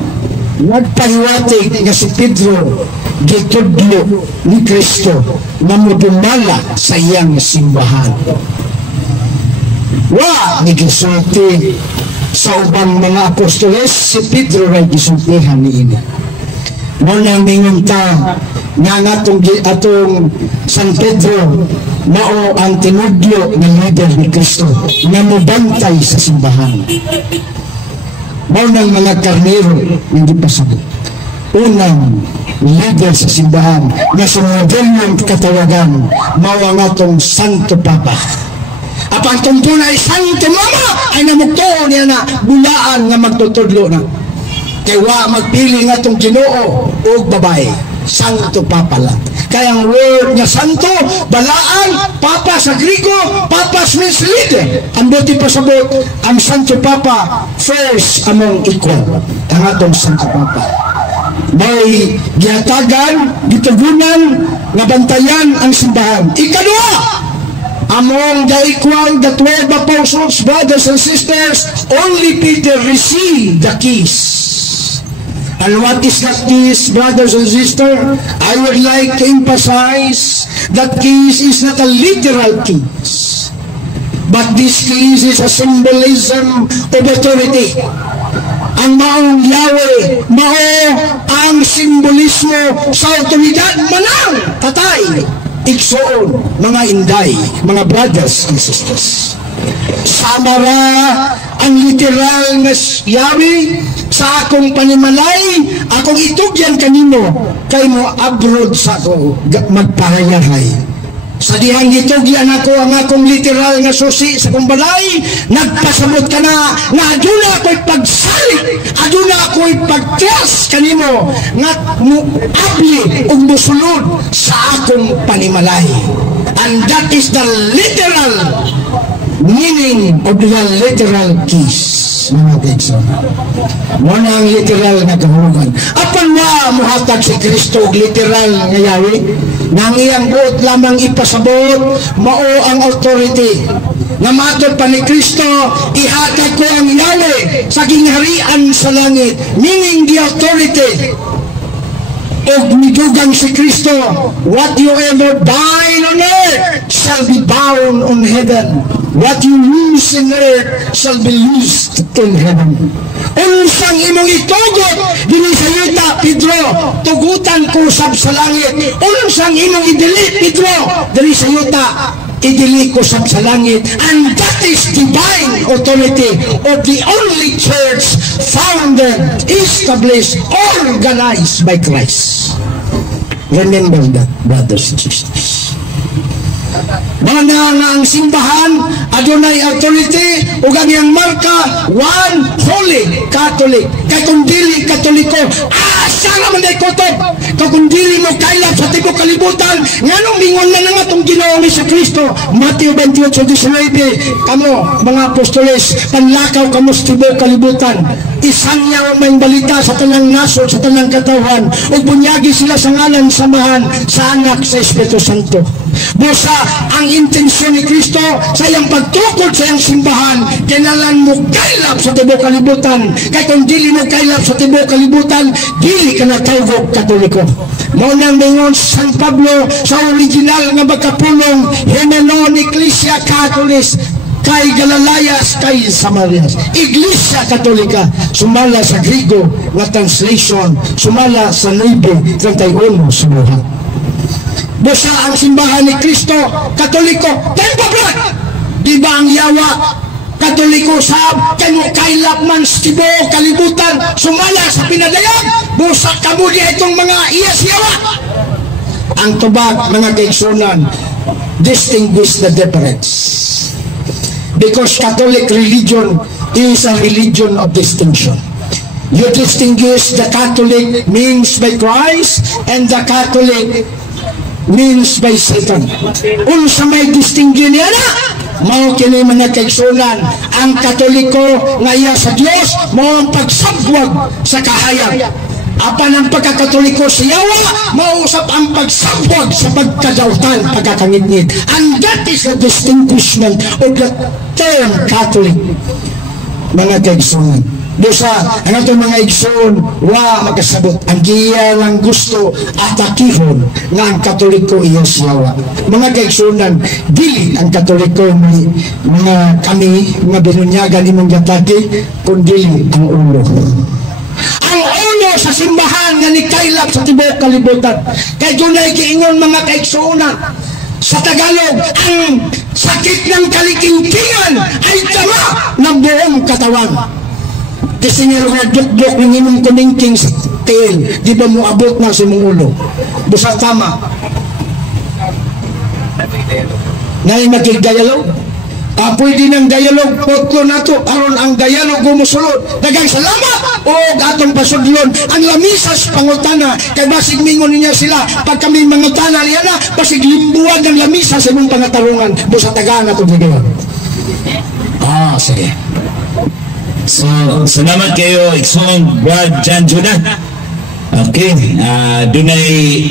nagpahiwatig nga si Pedro gitudlo ni Kristo na modumala sa iyang simbahan. Wa ni gisulti sa ubang mga apostoles si Pedro ray gisultihan niini. Muna mingon ta nga atong San Pedro mao ang tinudlo ng leader ni Kristo na mobantay sa simbahan. Maunang mga karnero hindi pasabot. Unang leader sa simbahan na sa modernong katawagan mao ang atong Santo Papa. Apang tuntunay Santo Mama ay namugtuon niya na bulaan nga magtutudlo na. Kaya wa magpili nga itong Ginoo o babae. Santo Papa lang. Kaya ang word nga Santo, balaan, Papa sa Grigo, Papas means leader. Ang buti pasabot, ang Santo Papa, first among equal. Ang atong Santo Papa. May gihatagan, gitugunan, nabantayan ang simbahan. Ikadua, among the equal, the 12 apostles, brothers and sisters, only Peter received the keys. And what is that keys, brothers and sisters? I would like to emphasize that keys is not a literal keys, but this keys is a symbolism of authority. Ang maong Yahweh, mao ang simbolismo sa otoridad manang tatay, igsoon, mga inday, mga brothers and sisters. Samara ang literal nga Yahweh sa akong panimalay, akong itugyan kanino kay mo abroad sa ako magpahayahay. Sa dihang itugyan ako ang akong literal nga susi sa akong balay, nagpasabot ka na aduna ako'y pagsalit, aduna ako'y pagtias kanimo nga muabli o musulod sa akong panimalay. And that is the literal meaning of the literal keys. Mga kaigsoon, muna ang literal na kahulugan. Apan na muhatag si Kristo literal nga Yahweh nang iyang buot lamang ipasabot mao ang authority nga matod pa ni Kristo, ihatag ko ang Yahweh sa gingharian sa langit, meaning the authority. Og nidugang si Kristo, what you ever bind on earth shall be bound on heaven. What you loose in earth shall be loosed in heaven. Unsang imong itugot dili sa yuta, Pedro, tugutan ko sab sa langit. Unsang imong idili, Pedro, dili sa yuta, idili ko sab sa langit. And that is divine authority of the only church founded, established, organized by Christ. Remember that, brothers and sisters. Mana nga ang simbahan adunay authority ug ang iyang marka one holy Catholic. Kay kung dili Katoliko asa naman day kutob. Kung kung dili mo kailap sa tibok kalibutan, nganong mingon na nga itong Ginoong Jesucristo. Mateo 28:19, kamo mga apostoles, panlakaw kamo sa tibok kalibutan, isangyaw ang may balita sa tanang nasod, sa tanang katawhan, ug bunyagi sila sa ngalan samahan sa anak sa Espiritu Santo. Busa ang intensyon ni Kristo sa iyang pagtukod sa iyang simbahan, kailangan mo kailap sa tibok kalibutan. Kaya kung dili mo kailap sa tibok kalibutan, dili ka na tawag Katoliko. Mao nang mingon San Pablo sa original nga magkapulong Hymenon Ecclesia Catholis kay Galalayas kay Samarias. Iglesia Katolika, sumala sa Griego nga translation, sumala sa 9:31 sa buhat. Busa ang simbahan ni Kristo Katoliko, tempo brad! Di ba ang yawa Katoliko sab kay mo kailap man sa tibok kalibutan, sumala sa pinadayag, busa kamuli itong mga iyas yawa. Ang tubag, mga kaigsunan, distinguish the difference. Because Catholic religion is a religion of distinction. You distinguish the Catholic means by Christ and the Catholic means by Satan. Unsa may distinguish niya na? Mao kini mga kaigsunan, ang Katoliko nga iya sa Dios mao ang pagsabwag sa kahayag. Apan ang pagkakatoliko sa yawa, mausap ang pagsabwag sa pagkadautan, pagkakangitngit. And that is the distinguishment of the term Catholic. Mga kaigsunan. Dosa, ang atong mga igsoon, makasabot. Ang giya lang gusto atakihon nga ang Katoliko iya sa yawa. Mga kaigsunan, dili ang Katoliko mga kami, mga binunyagan ni mong gatati, kundi ang ulo. Ang ulo sa simbahan nga ni kailap sa tibok kalibutan. Kay dunay giingon mga kaigsunan sa Tagalog, ang sakit ng kalikingkingan ay tama ng buong katawan. Kasi nga nga duk-duk ng imong kuningking sa tail, di ba mo abot na sa imong ulo? Busa tama. Ngayon magkigdialog? Pwede ng dialog potlo na to aron ang dialog gumusulod. Dagang salamat o atong pasudlon ang lamisas pangutana kay basig mingon niya sila pag kami mangutana niya na basig limbuan ng lamisa sa imong pangatarungan busa tagaan na itong video. Sige. So, salamat kayo, Igsoon Brad Jan Juna. Okay, dunay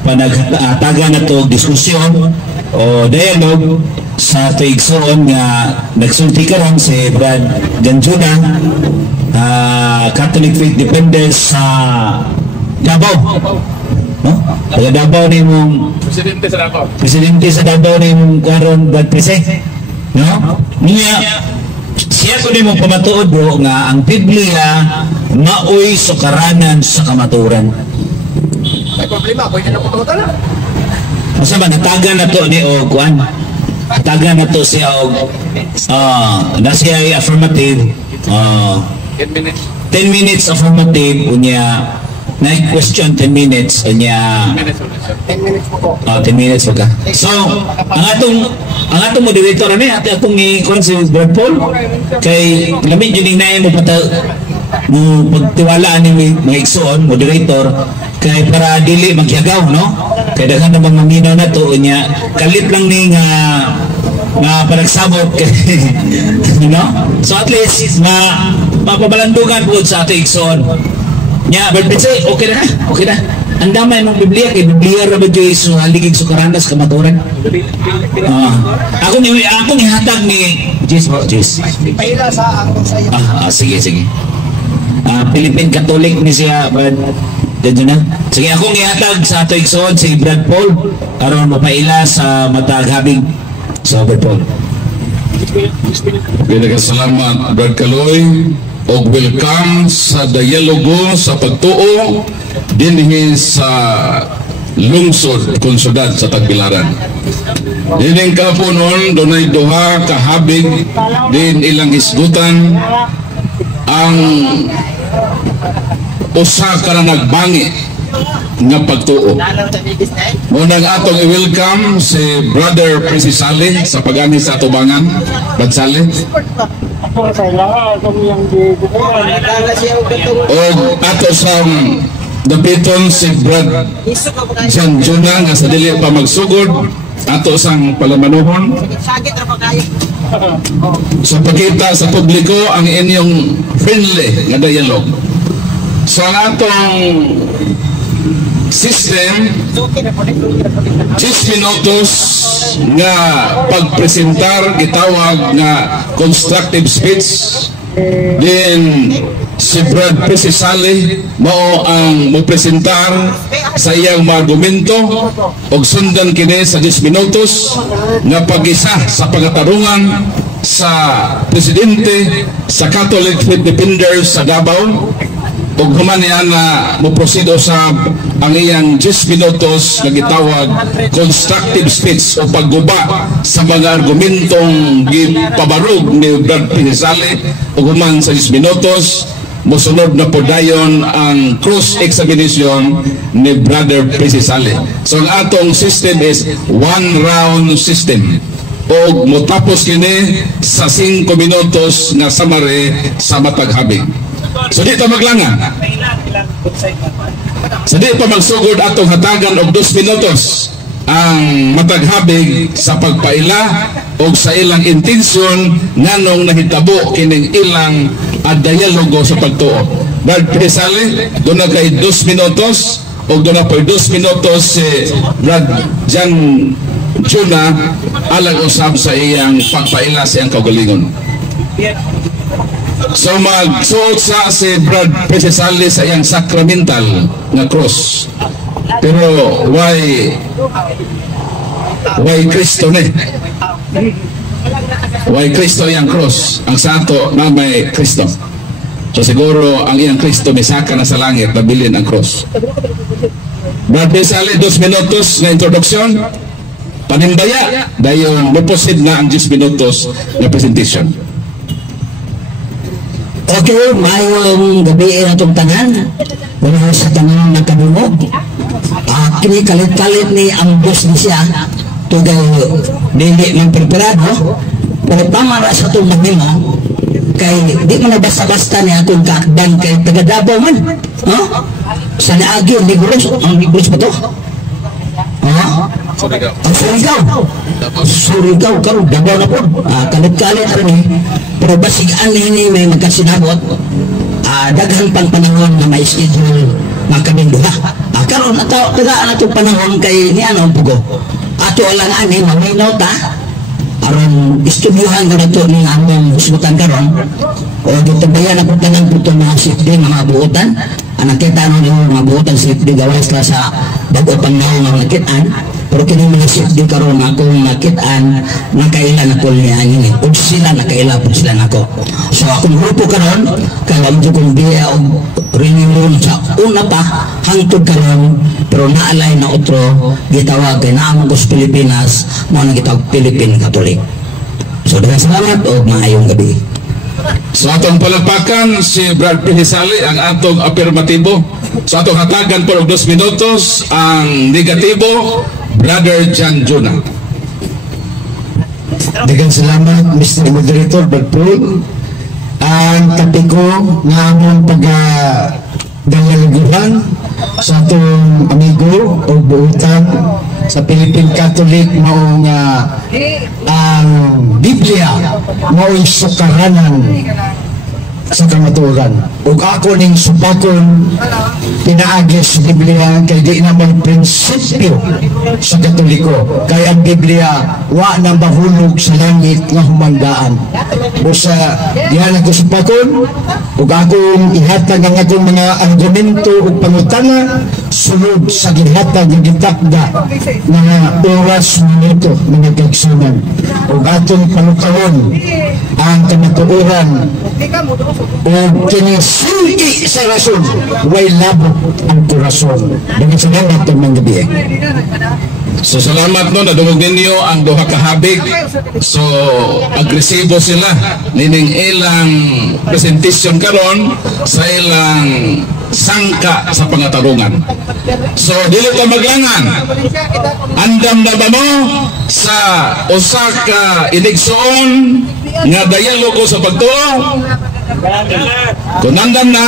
panagtaga na to diskusyon o dialogue sa Igsoon nga nagsulti karon si Brad Jan Juna, Catholic Faith Dependence sa Davao. No? Taga Davao ni mong Presidente sa Davao ni mong karon Brad Prese. No? Niya siya ko ni mong pamatuod bro nga ang Biblia maoy sukaranan sa kamaturan. May problema, pwede na po na. Masa ba nataga na to ni o kuan? Nataga na to siya og na siya ay affirmative 10 minutes affirmative unya na question 10 minutes unya 10 minutes po. 10 minutes ka. So ang atong moderator ani atong ni kuan si Brad Paul kay lamig jud na mo pagtiwalaan ni mga igsoon moderator kay para dili magyagaw no kay daghan na mga minaw na to unya kalit lang ni nga panagsabot kay you know so at least mapabalandugan po sa ato igsoon nya but say okay na ang damay mong Biblia kay Biblia ra ba jud isu haligig sukaranas kamaturan ako ni hatag ni Jis Paila sa akong sayo. Sige Philippine Catholic ni siya Brad Dito na. Sige akong ihatag sa ato igsoon si Brad Paul aron mapaila sa matag habig sa Brad Paul. Salamat Brad Kaloy o welcome sa dialogo sa pagtuo dinhi sa lungsod konsyudad sa Tagbilaran. Dining kapunon dunay duha ka habig din ilang isgutan ang usa ka na nagbangi nga pagtuo. Munang atong i-welcome si Brother Prisi Sale sa pag-ani sa atubangan. Brad Sale. O ato sa dapiton si Brad Jan Juna nga sa dili pa magsugod ato sang palamanuhon. So pagkita sa publiko ang inyong friendly nga dialogue. So ang atong system 10 minutos nga pagpresentar gitawag nga constructive speech. Then si Brad Precisali mao ang mopresentar sa iyang mga argumento og sundan kini sa 10 minutos nga pag-isa sa pagatarungan sa presidente sa Catholic Faith Defenders sa Davao. Ug human niya na moprosedo sa ang iyang 10 minutos nga gitawag constructive speech o pagguba sa mga argumentong gipabarog ni Brad Precisali. Ug human sa 10 minutos mosunod na po dayon ang cross-examination ni Brother Precisali. So ang atong system is one round system. O motapos kini sa 5 minutos nga summary sa matag habig. So di ta maglangan. So di pa magsugod atong hatagan og 2 minutos ang matag habig sa pagpaila o sa ilang intensyon nganong nahitabo kining ilang dialogo sa pagtuo. Brad Precisali, doon na kay 2 minutos o doon na po 2 minutos si Brad Jan Juna alang usab sa iyang pagpaila sa iyang kaugalingon. So magsuot sa si Brad Precisali sa iyang sacramental na cross. Pero why Kristo ni? Why Kristo iyang cross? Ang santo na may Kristo. So siguro ang iyang Kristo may saka na sa langit, nabilin ang cross. Brad Precisali, 2 minutos na introduction. Panimbaya, dayon muposid na ang 10 minutos na presentation. Okay, mayong gabi na itong tanan. Mula sa tanan ng kabungog. Kini kalit-kalit ni ang boss ni siya. Tugay dili ng preparado. Pero tama ra sa itong magnimo. Kay di mo na basta-basta niya itong kakdan kay taga-Davao man. Sa naagi, ang Negros ba ito? Ang Surigao karon Davao na po. Kalit-kalit rin eh. Pero basigaan ni may magkasinabot. Daghang pang panahon na may schedule magkaminduha. Karon tagaan na itong panahon kay ni ano pugo. Ato lang ani maminaw ta. Aron istudyohan ka na ito ni among husgutan karon. O dito bayan ako tanang puto mga safety mga buutan. Nakita nyo mga buutan safety gawas la sa bago pang naong nakitaan. Pero kini mga safety karon akong nakitaan nakailan ako niya ini. Ug sila nakaila po sila nako. So akong grupo karon kaya medyo kong biya og renewal sa una pa hangtod karon pero naalay na otro gitawag kay naamong sa Pilipinas mo na gitawag Philippine Catholic. So daghang salamat og maayong gabi. So atong palagpakan si Brad Precisali ang atong afirmatibo. So atong hatagan po og 2 minutos ang negatibo Brother Jan Juna. Daghang salamat Mr. Moderator Brad Paul. Ang tapiko nga among pagdalaguhan sa atong amigo o buutan sa Philippine Catholic mao nga ang Biblia mao sukaranan sa kamatuoran. Ug ako ning supakon pinaagi sa Biblia kay di naman prinsipyo sa Katoliko kay ang Biblia wa nang mahulog sa langit nga humandaan. Busa diha ako supakon ug akong ihatag ang akong mga argumento ug pangutana sulod sa gihatag nga gitakda nga oras minuto mga kaigsunan ug atong panukawon ang kamatuoran o kinisulti sa rason way labot ang kurason. Dengan salamat ang mga gabi. So salamat no, nadungog ninyo ang duha ka habig. So agresibo sila nining ilang presentation karon sa ilang sangka sa pangatarungan. So dili ta maglangan. Andam na ba mo sa usa ka inigsoon nga dialogo sa pagtuo? Kung nandam na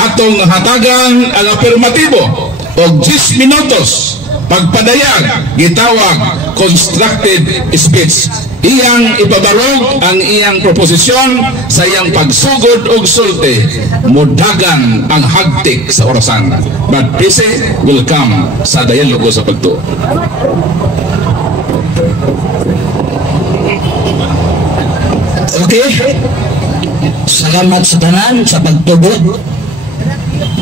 atong hatagan ang afirmatibo og 10 minutos pagpadayag gitawag constructed speech. Iyang ipabarog ang iyang proposisyon sa iyang pagsugod og sulti, mudagan ang hagtik sa orasan. But peace will come sa dialogo sa pagtuo. Okay. Salamat sa tanan sa pagtugot.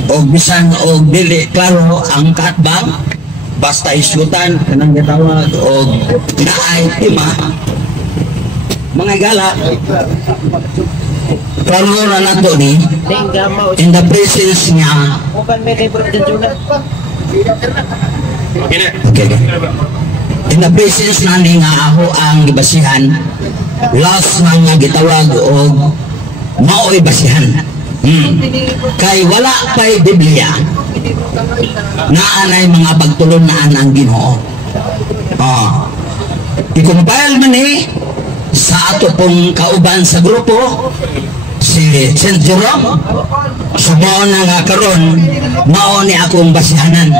O bisan o dili klaro ang katbang, basta isutan kanang gitawag o naay tema. Mga gala, klaro na nato ni in the presence niya. Okay. In the presence na ni nga ako ang gibasihan, last na nga gitawag o mao'y basihan. Kay wala pa'y Biblia na anay mga pagtulunaan ang Ginoo. I-compile man sa ato pong kauban sa grupo si St. Jerome, sumo na nga karon mao ni akong basihanan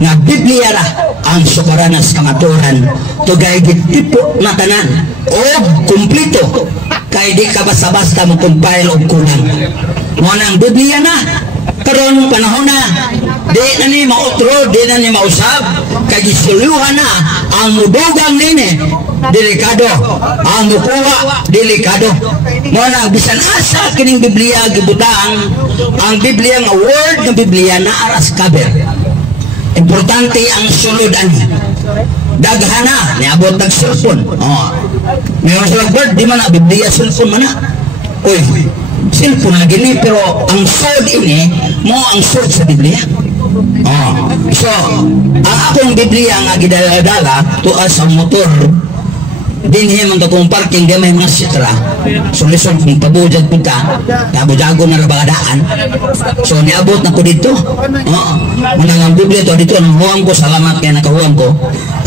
nga Biblia ra ang sukaranas kamaturan tugay gitipo na tanan o kumplito kay di ka basta-basta mo compile og kulang mo nang Biblia na karon panahon na di na ni mautro, di na ni mausab kay gisuluhan na ang mudugang nini delikado, ang mukuha delikado mo nang bisan asa kining Biblia gibutang ang Biblia nga word ng Biblia na aras cover. Importante ang sulod ani. Daghana niabot tag cellphone. Mayroon sa word di man na Biblia cellphone man na. Oy, cellphone lagi ni pero ang sulod ini mo ang sulod sa Biblia. So, ang akong Biblia nga gidala-dala tuas sa motor dinhi man kung parking di may mga sitra so listen kung pabudjag punta nabujago na rabagadaan so niabot na ko dito manang Biblia to dito nahuwang ko salamat kaya nakahuwang ko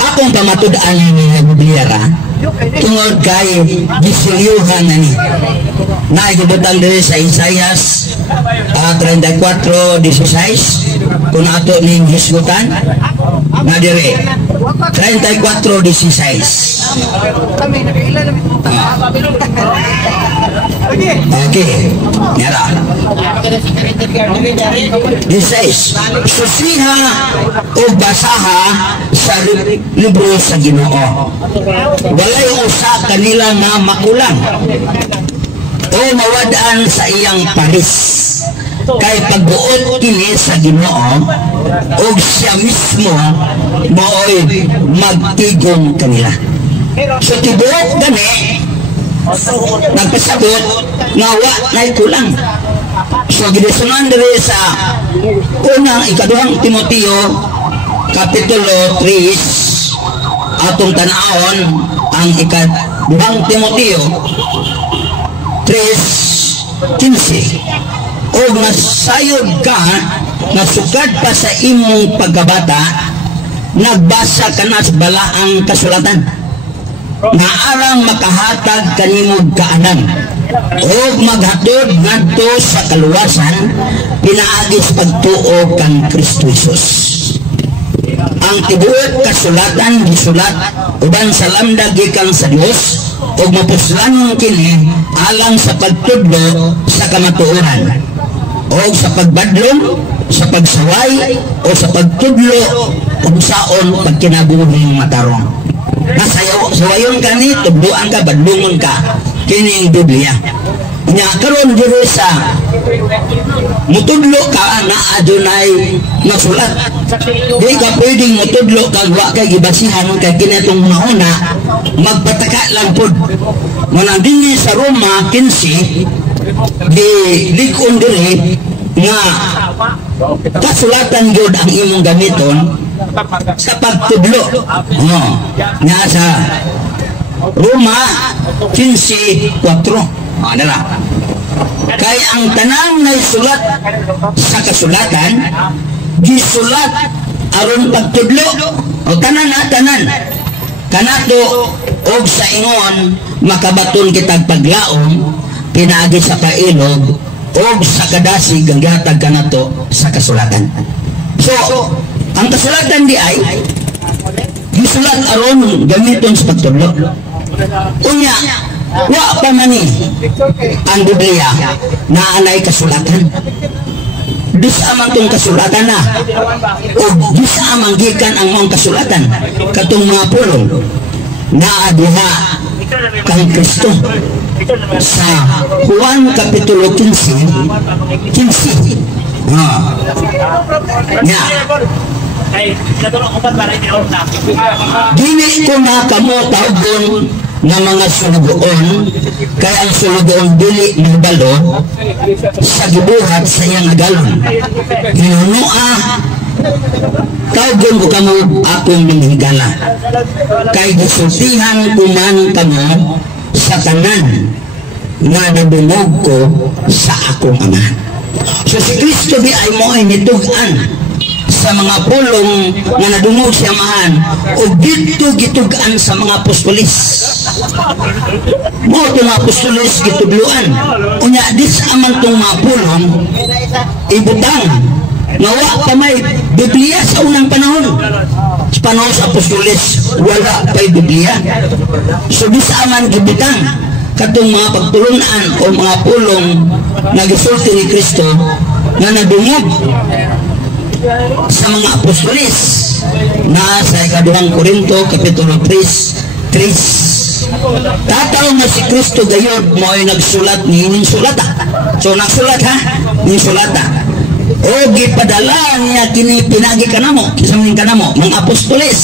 akong pamatudaan ng Biblia ra tungod kay gisilyuhan na ni naigibutang diri sa Isaias 34:16 kung ato ning hisgutan na diri 34:16 okay yara this is susiha o basaha sa libro sa Ginoo walay usa kanila nga makulang o mawadaan sa iyang paris kay pagbuot kini sa Ginoo og siya mismo mooy magtigong kanila so tibuok gani nagpasabot nga wa nay kulang so gidesunan diri sa unang ikaduhang Timoteo kapitulo 3 atong tan-awon ang ikaduhang Timoteo 3:15 o nasayod ka nasugad pa sa imong pagkabata nagbasa ka na sa balaang kasulatan na arang makahatag kanimog kaanan o maghatod ngadto sa kaluwasan pinaagi sa pagtuo kang Kristo Jesus. Ang tibuok kasulatan gisulat uban sa lamda gikan sa Dios ug mapuslan kini alang sa pagtudlo sa kamatuoran o sa pagbadlong, sa pagsaway o sa pagtudlo ug saon pagkinabuhing matarong. Nasawayon ka ni tudloan ka badlungon ka kining Biblia. Nya karon diri sa mutudlo ka na adunay nasulat. Di ka pwedeng mutudlo kag wa kay gibasihan kay kinatong una magpataka lang pud. Muna dinhi sa Roma 15 di likon diri nga kasulatan gyud ang imong gamiton sa pagtudlo. Nga sa Roma 15:4. Adala. Kay ang tanang na isulat sa kasulatan gisulat aron pagtudlo o tanan na tanan kanato og sa ingon makabaton kitag paglaom pinaagi sa pailog o sa kadasig ang gihatag kanato sa kasulatan. So, ang kasulatan di ay gisulat aron gamiton sa pagtudlo. Unya, wa pa man ni ang Biblia na anay kasulatan. Dis amang tong kasulatan na o dis amang gikan ang mga kasulatan katong mga pulong na adiha kang Kristo sa Juan Kapitulo 15 nya dili ko na kamo tawgon nga mga sulugoon kay ang sulugoon dili nabalo sa gibuhat sa iyang agalon. Hinunua tawgon ko kamo akong manghigala kay gisultihan ko man kamo sa tanan nga nadungog ko sa akong Ama. So si Kristo di ay mo ay nitugan sa mga pulong nga nadungog siya Amahan o dito gitugan sa mga apostolis. Mo itong mga apostolis gitudluan. Unya dis amang itong mga pulong ibutang nawa pa may Biblia sa unang panahon. Sa panahon sa apostolis wala pa'y Biblia. So dis aman gibutang katong mga pagtulunan o mga pulong na gisulti ni Kristo na nadungog sa mga apostolis na sa ikaduhang Korinto Kapitulo 3. Tataw na si Kristo gayod mo ay nagsulat ni sulata. So nagsulat ha, ni sulata. O gipadala niya kini pinagi kanamo, kisaming kanamo, mga apostolis.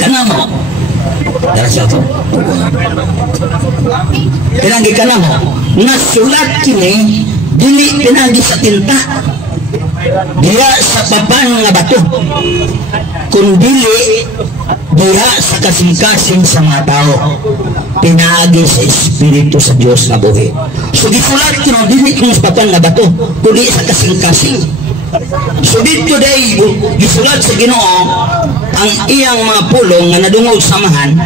Kanamo. Darasa to. Pinagi kanamo, nasulat kini dili pinagi sa tinta. Diya sa papan nga bato, kundi diya sa kasing-kasing sa mga tao, pinagi sa Espiritu sa Diyos na buhi. So gisulat kino dili kung sa papan nga bato, kundi sa kasing-kasing. So dito day gisulat sa Ginoo ang iyang mga pulong nga nadungog samahan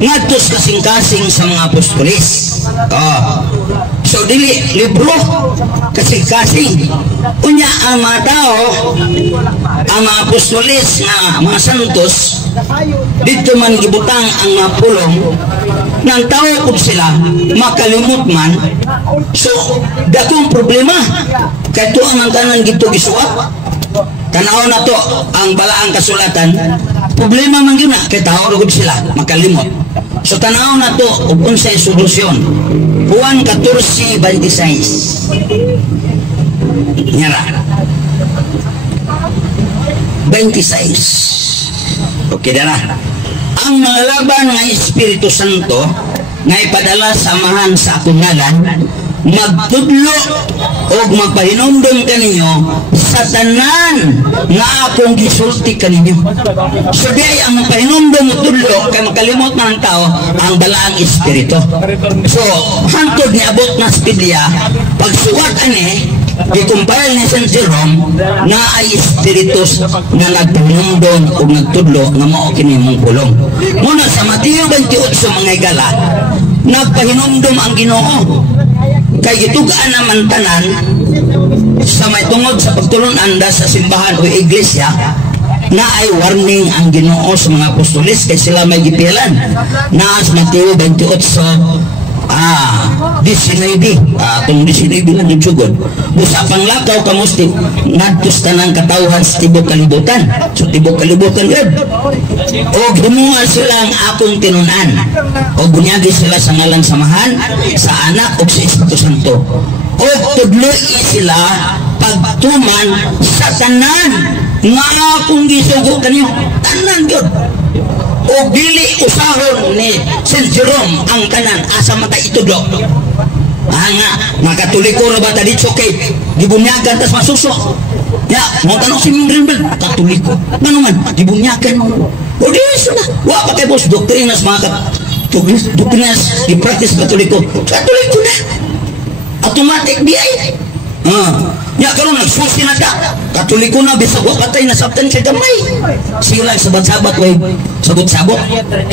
ngadto sa kasing-kasing sa mga apostolis. So dili libro kasing-kasing. Unya ang mga tao, ang mga apostolis na mga santos, dito man gibutang ang mga pulong nang tao kung sila makalimot man. So dakong problema kay to ang tanan gito gisuwat. Tanaw na to ang balaang kasulatan, problema man gyud na kay tao rugod sila makalimot. So tanaw na to ug unsay solusyon. Juan 14:26. Nyara 26. Okay dara. Ang mga laban nga Espiritu Santo nga ipadala sa amahan sa akong ngalan magtudlo o magpahinumdum kaninyo sa tanan nga akong gisulti kaninyo. So di ay ang magpahinumdum o tudlo kay makalimot man ang tao ang balaang Espiritu. So hantod ni abot na sa Biblia pagsuwat ani gikumpare ni San Jerome na ay espiritus na nagpahinumdum o nagtudlo nga mao kini mong pulong. Muna sa Mateo 28 mga higala nagpahinumdum ang Ginoo kay gitugaan naman tanan sa may tungod sa pagtulunan sa simbahan o iglesia na ay warning ang Ginoo sa mga apostolis kay sila may gipilan na sa Mateo 28 19 kung 19 lang yung sugod busa panglakaw kamusti ngadtos tanang katawhan sa tibok kalibutan. So tibok kalibutan gud o gimunga sila ang akong tinunan o bunyagi sila sa ngalang samahan sa anak o sa Espiritu Santo o tudloi sila pagtuman sa tanan nga akong gisugo kanyo tanan gyud o dili usahon ni Saint Jerome ang tanan asa mata itudlo. Nga makatuliko ra ba ta dito kay gibunyagan tas masuso ya mo tanong si Mingrenbel katuliko ngano man gibunyagan mo o di na wa pa kay boss doktrinas mga doktrinas di practice katuliko na automatic di ay ya karon nagsusi na ka Wala. Katoliko na, bisag wa patay na sabtan kay gamay. Sila sabat-sabat way sabot-sabot.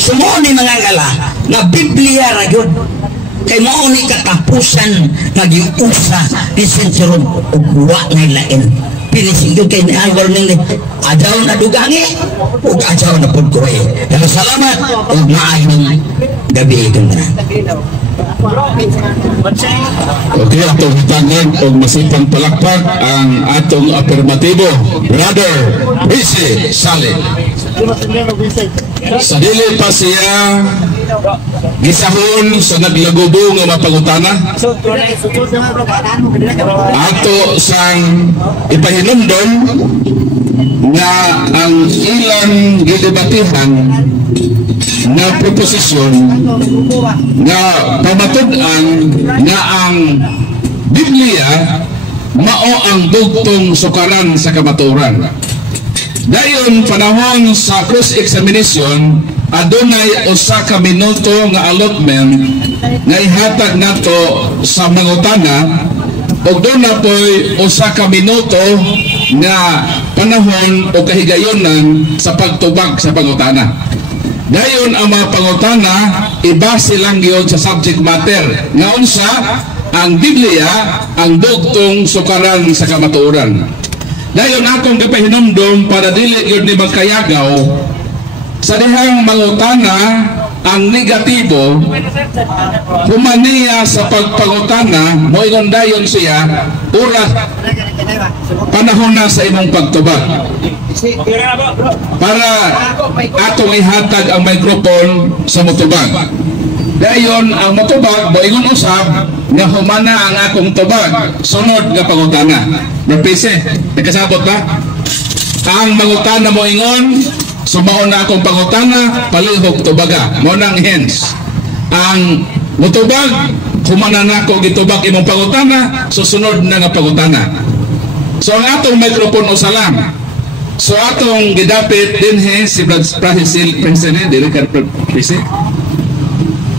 Sumo ni mga ngala na Biblia ra gyud. Kay mao ni katapusan nga giusa ni senturon ug wa nay lain. Pinisigyo kay ni Alvar ning adlaw na dugangi ug adlaw na pud ko. Pero salamat ug maayong gabi kang tanan. Okay, atong tangan o masipang palakpak ang atong afirmatibo, Brother Bisi Sale. Sa dili pa siya gisahon sa naglagubo nga mapangutana, ato sang ipahinumdom nga ang ilang gidebatihan na proposisyon nga pamatud-an nga ang Biblia mao ang bugtong sukaran sa kamaturan. Dayon panahon sa cross-examination adunay usa ka minuto nga allotment nga ihatag nato sa mangutana ug doon na po'y usa ka minuto nga panahon o kahigayonan sa pagtubag sa pangutana. Dayon ang mga pangutana ibase lang gyud sa subject matter nga unsa ang Biblia ang bugtong sukaran sa kamatuoran. Dayon akong gipahinumdom para dili gyud ni magkayagaw sa dihang mangutana ang negatibo humaniya sa pagpangutana moingon dayon siya oras panahon na sa imong pagtubag para atong ihatag ang microphone sa motubag. Dayon ang motubag moingon usab nga humana ang akong tubag sunod nga pangutana. Napise, nakasabot ba? Ang mangutana moingon sumaon na akong pangutana palihog tubaga mo nang hens ang mutubag humana na ako gitubag imong pangutana susunod na nga pangutana. So ang atong microphone usalam, so atong gidapit dinhe si President Director President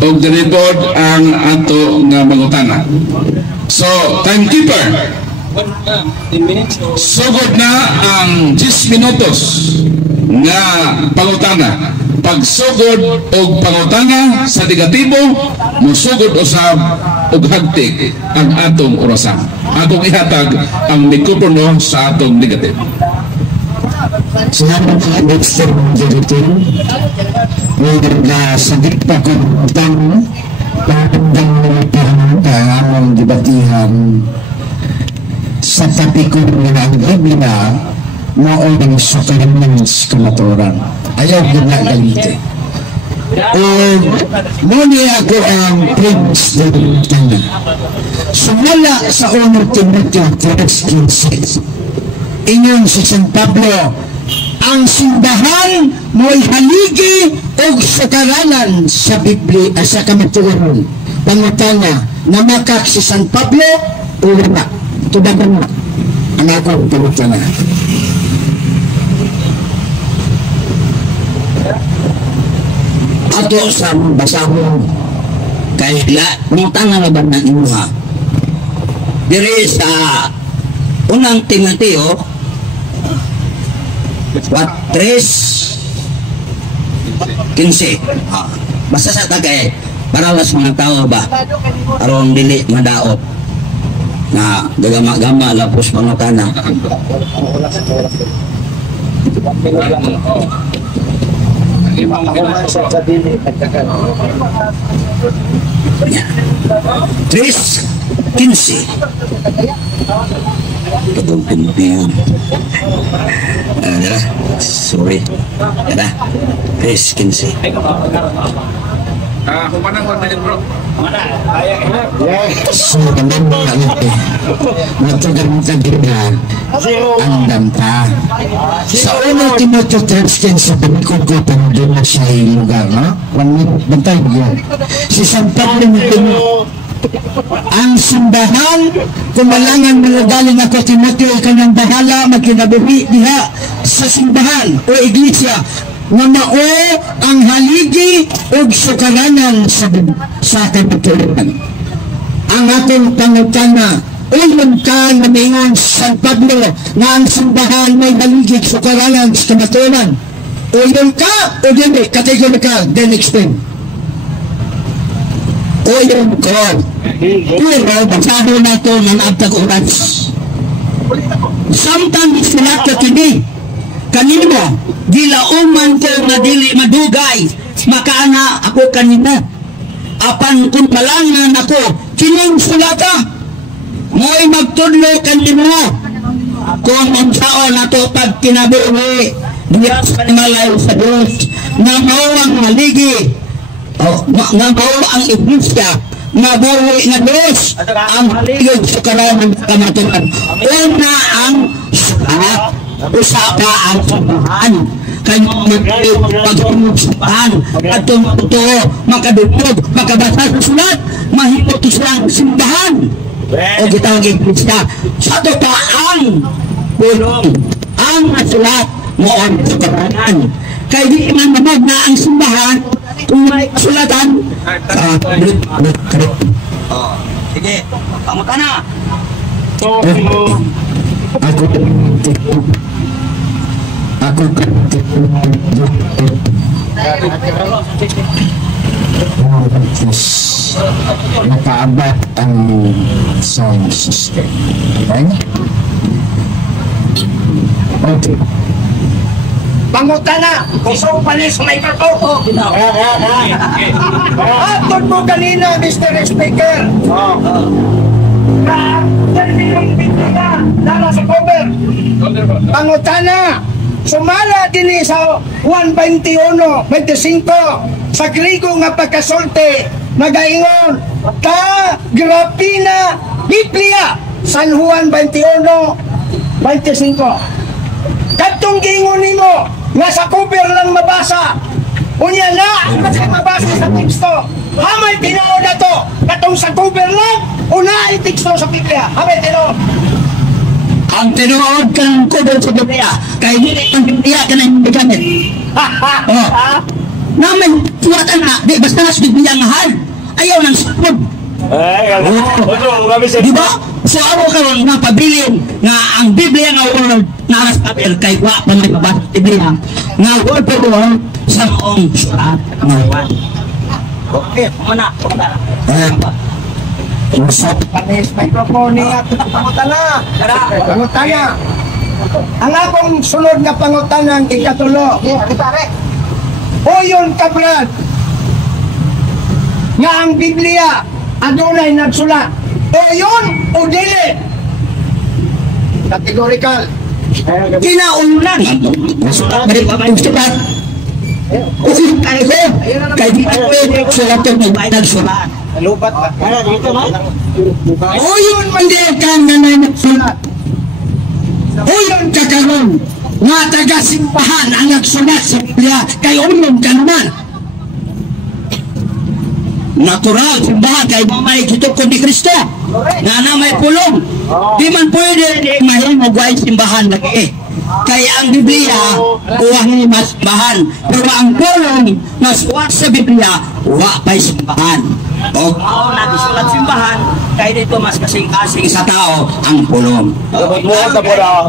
og direport ang ato nga mangutana. So timekeeper, sugod na ang 10 minutos nga pangutana. Pagsugod og pangutana sa negatibo, musugod usab og hagtik ang atong orasan. Atong ihatag ang mikropono sa atong negatibo. Salamat sa Mr. Director. Na sagit pa kung utang pagandang ang among debatihan sa tapiko nga ang Biblia mo ang sukaran sa kamatuoran. Ayaw na galite. O muli ako ang Prince ng Tanda. Sumula sa unang Timoteo 3:15 inyon si San Pablo, ang simbahan mo'y haligi o sukaranan sa Biblia sa kamatuoran. Pangutana, namakak si San Pablo o wala? Tudagan mo ang akong pangutana. Ato sa basahon kay nutang na ba ng imuha diri sa unang Timoteo 3:15. Basta sa tagay para las mga tao ba aron dili madaot na gagama-gama lapos pangutana. Tres 15 pagpumpiyon sorry kada 3:15 Humanang 1 minute bro. So, ganun mo lang ito. Matugan mo ka din na andam ka. Sa unang Timoteo 3:15 sa panikod ko doon na siya yung lugar, no? 1 minute, bantay mo yan. Si San Pablo ang simbahan, kumalangan malagaling ako Timoteo, kanyang bahala, magkinabuhi diha sa simbahan o iglesia, nga mao ang haligi o sukaranan sa kamatuoran. Ang atong pangutana Uyon ka na mayon San Pablo nga ang simbahan may haligig sukaranan sa kamaturan. Uyon ka o dili, categorical, then explain. Uyon ko. Pero basaho na ito ng abtag-oras. Samtang silat ka kini, kanino, gilauman ko na dili madugay, makaana ako kanina. Apan kung malangan ako, kining sulata, mo'y magtudlo kanino. Kung ang tao na ito pag kinabuhi, Diyos panimalayo sa Diyos, na mawang maligi, nga mawa ang iglesia, nga buhi na Diyos, ang haligig sa karamang kamaturan. Una ang sulat, usapa ang simbahan, kayo pag-simbahan, at tumuto, makadugtog, makabasa sa sulat, mahipot silang simbahan. O gitawag iglesia, sa totoong pulong, ang sulat, moon sa karangan. Kaya di man mamag na ang simbahan kung may kasulatan. Sige, tama ka na. Ako napaabat ang sound system. Okay? Okay. Pangutana, kusong panis microphone. Atod mo kanina, Mr. Speaker. Na, yung bintana, nara sa cover. Pangutana, sumala din sa 1:21-25 sa Griego nga pagkasulti, nagaingon, ta grapina Biblia, San Juan 21:25. Katong gingon nimo nga sa cover lang mabasa. Unya na ang mabasa sa teksto. Hamay tinaw na to. Katong sa cover lang, una ay teksto sa Biblia. Hamay tinaw. Ang tinuod ka ng cover sa Biblia, kaya hindi ang Biblia ka na hindi gamit. Namin, tuwatan na, di basta na sa Biblia nga hal. Ayaw ng sapod. Di ba? So ako karon nga pabilin nga ang Biblia nga word na nasa papel kay wa pa may babasa sa Biblia nga word per word sa maong sulat nga word. Okay, mana. Panis microphone niya. Pangutana. Pangutana. Ang akong sunod nga pangutana ang ikatulo. Uyon kabrad nga ang Biblia adunay nagsulat. Uyon o dili? Categorical. Kinaunan. Sulat kay di ko sulat yung may nagsulat. Lupat ba? Uyon man di ka nga na nagsulat. Uyon ka karon nga taga-simbahan ang nagsulat sa Biblia kay uyon ka naman. Natural, simbahan kay mamay kitukod ni Kristo nga na may pulong. Di man pwede mahimugay simbahan lagi. Kaya ang Biblia uwang mas simbahan, pero ang pulong mas wak sa Biblia wa pa'y simbahan. O nagsulat simbahan kaya dito mas kasing-kasing sa tao ang pulong.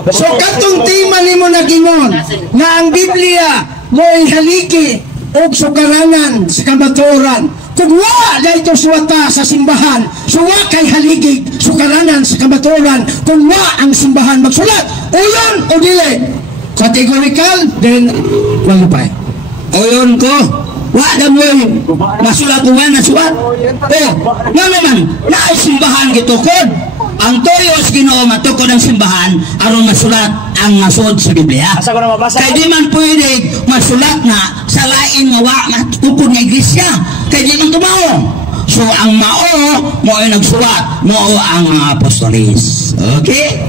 So katong tema nimo nagingon nga ang Biblia mo'y haligi o sukaranan sa kamaturan. Kung wa dahito suwata sa simbahan, so wa kay haligig sukaranan sa kamaturan, kung wa ang simbahan magsulat, uyon o dili? Categorical, then qualify. Uyon ko, wa na mo masulat ko na sulat. Nga naman, simbahan gitukod. Ang toyos Ginoo matukod ang simbahan aron masulat ang nasod sa Biblia. Kaya di man pwede masulat na sa lain nga wa matukod nga iglesia. Kaya di man tumaho. So ang mao mo ay nagsulat, mo ang apostolis. Okay?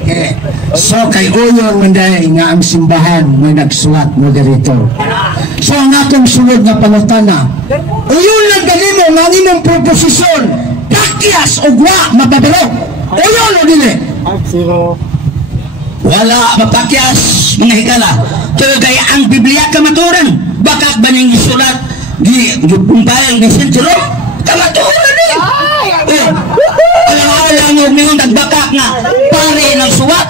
So kay uyon manday nga ang simbahan may nagsulat mo dito. So ang atong sunod nga pangutana, uyon lang ganimo nga imong proposisyon, pakyas o wa mababalo. Uyon o dili? Wala mapakyas mga higala. Pero kaya ang Biblia kamaturan, bakit ba niyang isulat di bumpayang di sentro? Kamaturan eh! Alang-alang mo ngayon nagbakak nga pare ng suwat.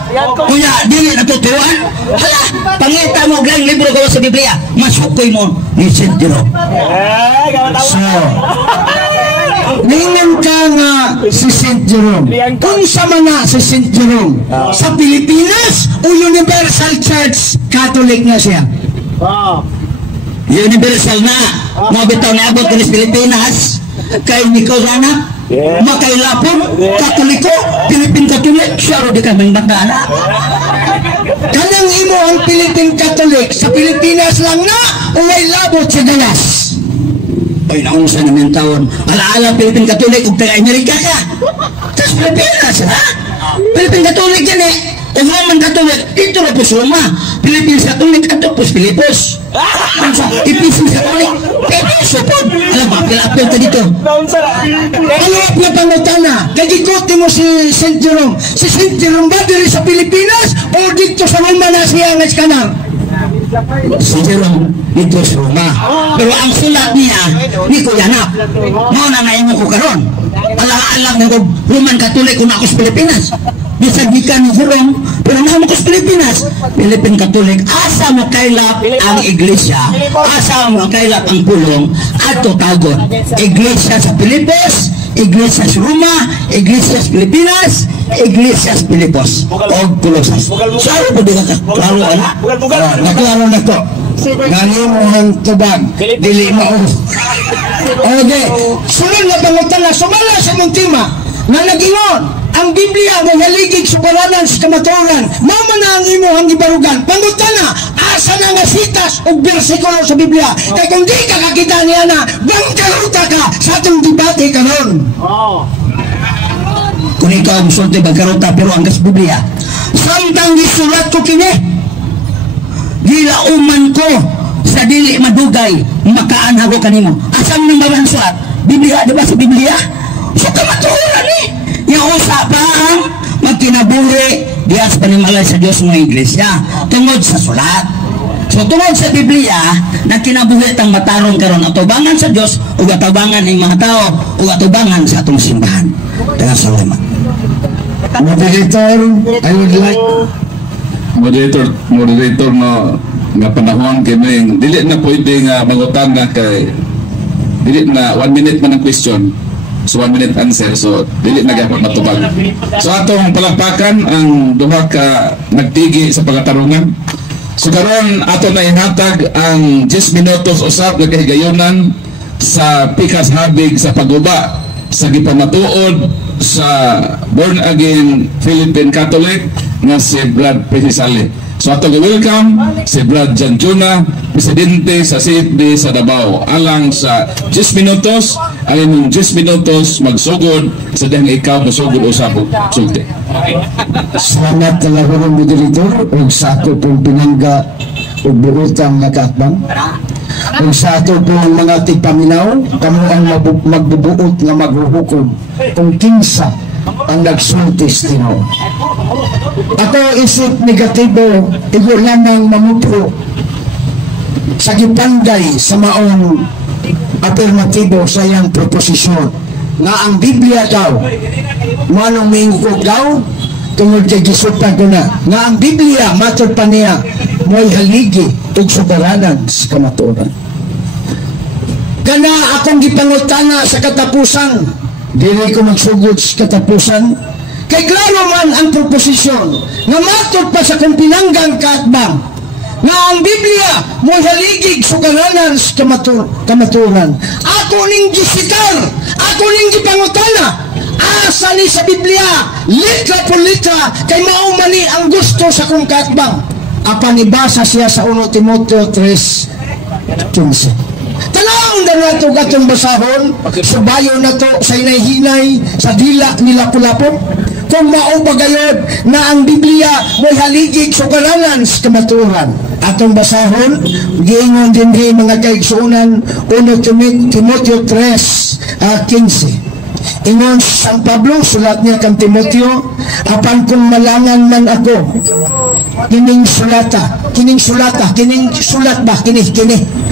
Kuya, dili natutuan. Hala, pangita mo lang libro ko sa Biblia. Masukoy mo ni St. Jerome. So, ningan ka nga si St. Jerome. Kung sama na si St. Jerome sa Pilipinas o Universal Church, Catholic na siya. Universal na. Mga bitaw na abot ka sa Pilipinas. Kay Nico Rana. Makailapon. Katoliko. Philippine Catholic. Siya ro di kaming magkaanak. Kanang imo ang Philippine Catholic sa Pilipinas lang na o may labot sa galas. Ay, naunsa namin taon. Alaala Philippine Catholic kung taga-Amerika ka. Tapos Pilipinas, ha? Philippine Catholic yan eh. Kung Roman Catholic, dito na po suma. Philippines Catholic, ato po Pilipos. Kung sa Ephesians Catholic, Pilipos po. Alam ba, pilapil ka dito. Ano ang pangutana? Kagikote mo si St. Jerome. Si St. Jerome ba diri sa Pilipinas o dito sa Roma na siya ng kanang? Si Jerome dito sa Roma. Pero ang sulat niya, ni Kuya Nap. Mauna na imo ko karon. Alang-alang ng Roman Catholic kung ako sa Pilipinas. Bisagikan ni Jerome, pero naman ko sa Pilipinas. Philippine Catholic, asa mo kailap ang iglesia, asa mo kailap ang pulong, at tagon. Iglesia sa Pilipos, iglesia sa Roma, iglesia sa Pilipinas, iglesia sa Pilipos, o Colosas. Saan po di ka klaro, anak? Naklaro na to. Gani mo ang tubag, dili mo. Okay, sunod na pangutana, sumala sa mong tema, na nagingon, ang Biblia mo haligig sukaranan sa kamaturan, mama na ang imo ang ibarugan. Pangutana, asa na nga sitas o bersikulo sa Biblia. Kaya kung di ka kakita niya na, bangkaruta ka sa atong debate karon. Kung ikaw ang sulti bangkaruta, pero ang gas Biblia, samtang gisulat ko kini, gilauman ko sa dili madugay, makaan ako kanimo. Asam nang babang sulat? Biblia, di ba sa Biblia? So kamaturan eh. Yung usapan, magkinabuhi, dias panimalay sa Diyos mga iglesia, tungod sa sulat. So tungod sa Biblia, na kinabuhi tang matarong karon atubangan sa Diyos, o atubangan ng mga tao, o atubangan sa atong simbahan. Daghang salamat. Moderator, I would like moderator no nga panahon kini dili na pwede nga mangutan na kay dili na 1 minute man ang question. So 1 minute answer, so dili na gyapon matubag. So atong palakpakan ang duha ka nagtigi sa pagatarungan. So karon ato na ihatag ang 10 minutos usab nga kahigayonan sa pikas habig sa paguba sa gipamatuod sa born again Philippine Catholic nga si Brad Precisale. So ato welcome si Brad Janjuna, presidente sa CFD sa Davao. Alang sa 10 minutos, ang imong 10 minutos magsugod sa dihang ikaw masugod usab sulti. salamat talaga ng moderator o sa ato pong pinangga o buotang nakaatbang. O sa ato pong mga tipaminaw, kamo ang magbubuot nga maghuhukom kung kinsa ang nagsultis tino. Ako isip negatibo, igo lamang mamutro sa gipanday sa maong alternatibo sa iyang proposisyon nga ang Biblia daw manong mingkog daw tungod kay gisutan ko na nga ang Biblia matod pa niya mo'y haligi ug soberanan sa kamatuoran. Kana akong gipangutana sa katapusan, dili ko magsugod sa katapusan. Kay klaro man ang proposisyon nga matod pa sa kung pinanggang kaatbang nga ang Biblia mo haligig sukaranan sa kamaturan. Ako ning gisitar, ako ning gipangutana, asa ni sa Biblia, litra por litra, kay maumani ang gusto sa kung kaatbang. Apan ibasa siya sa 1 Timoteo 3:15. Tanawon na nato gatong basahon, subayo na to sa inay-hinay, sa dila nila kulapon. Kung maubagayod na ang Biblia mo'y haligig sukaranan sa kamaturan. Atong basahon, giingon din mga kaigsuunan, 1 Timoteo 3:15. Ingon San Pablo, sulat niya kang Timoteo, apan kung malangan man ako, kining sulat ba, kini,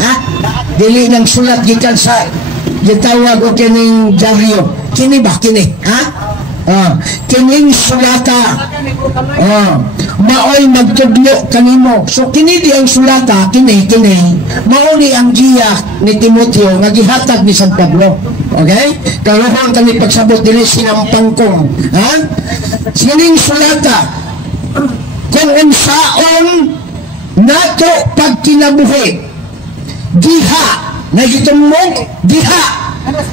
ha? Dili ng sulat gikan sa gitawag o kining dyaryo, kini ba, ha? kining sulata maoy magtudlo kanimo. So kini di ang sulata, kini mao ni ang giya ni Timoteo nga gihatag ni San Pablo. Okay? Karon kani pagsabot dili sinampang ko. Kining sulata kung unsaon nato pagkinabuhi diha nagitungmog diha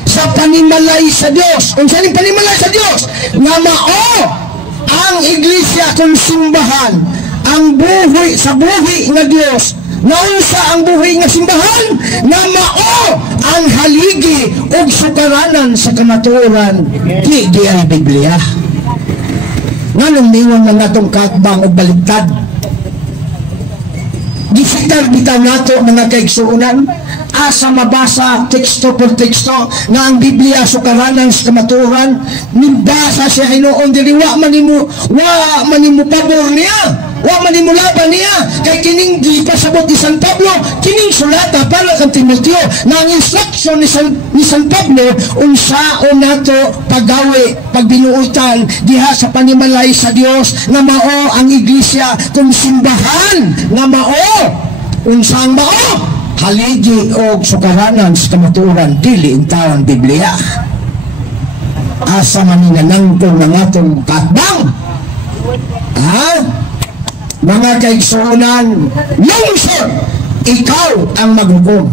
sa panimalay sa Dios. Kung saan panimalay sa Dios nga mao ang iglesia kung simbahan ang buhi sa buhi nga Dios. Naunsa ang buhi nga simbahan nga mao ang haligi ug sukaranan sa kamatuoran di ang Biblia. Nganong ningon na natong katbang o baligtad? Gisitar bitaw nato mga kaigsuunan asa mabasa teksto por teksto nga ang Biblia sukaranan sa kamatuoran, nibasa siya hinuon dili wa manimo pabor niya, wa manimo laban niya kay kining gipasabot ni San Pablo, kining sulata para kang Timoteo na ang instruction ni San Pablo unsaon nato paggawi pagbinuutan diha sa panimalay sa Dios nga mao ang iglesia kung simbahan nga mao unsang mao haligi o sukaranan sa kamatuoran dili intawan Biblia. Asa man ninanangtong ng atong katbang mga kaigsuunan, lungsod ikaw ang maghukom.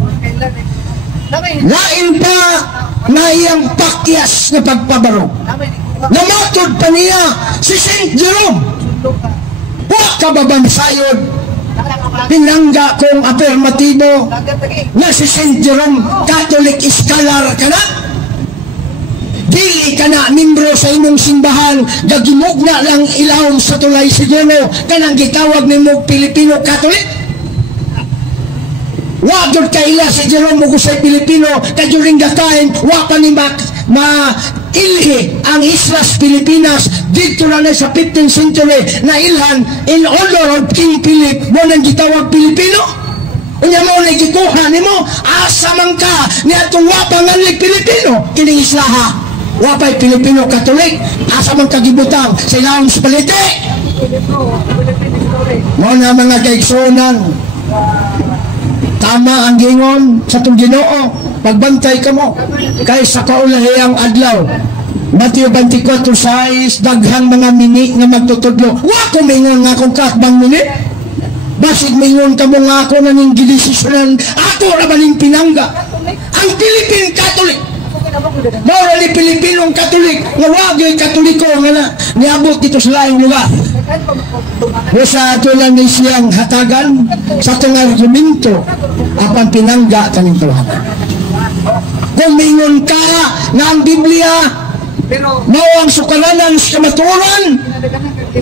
Lain pa na iyang pakyas na pagpabaro namatod pa niya si Saint Jerome. Wa ka babansayod pinangga kong afirmatibo na si Saint Jerome Catholic scholar ka na, dili ka na membro sa imong simbahan, gagimog na lang ilaw sa tulay siguro kanang gitawag ni mo Pilipino Catholic. Wa gyud kaila si Jerome ug sa Pilipino kay during that time wa pa ni ilhi ang Islas Pilipinas dito na sa 15th century na ilhan in honor of King Philip mo nang gitawag Pilipino. Unya mo na gikuha nimo asa man ka ni atong wa panganlig Pilipino kining islaha wa pay Pilipino Catholic asa man ka gibutang sa ilawom sa palite. Mo na mga kaigsuonan, tama ang gingon sa itong Ginoo, pagbantay ka mo kay sa kaulahiyang adlaw. Mateo 24:6, daghang mga mini nga magtutudlo. Wa ko mingon nga akong katbang mini, basig mingon ka mo nga ako naning gilisisunan ako ra maning pinangga ang Philippine Catholic. Mao ni Pilipinong Catholic nga wa gyud Katoliko nga na niabot dito sa laing lugar. Sa ato lang ni siyang hatagan sa itong argumento apan pinangga kaning tawanan. Kung mingon ka na ang Biblia mao ang sukaranan sa kamatuoran,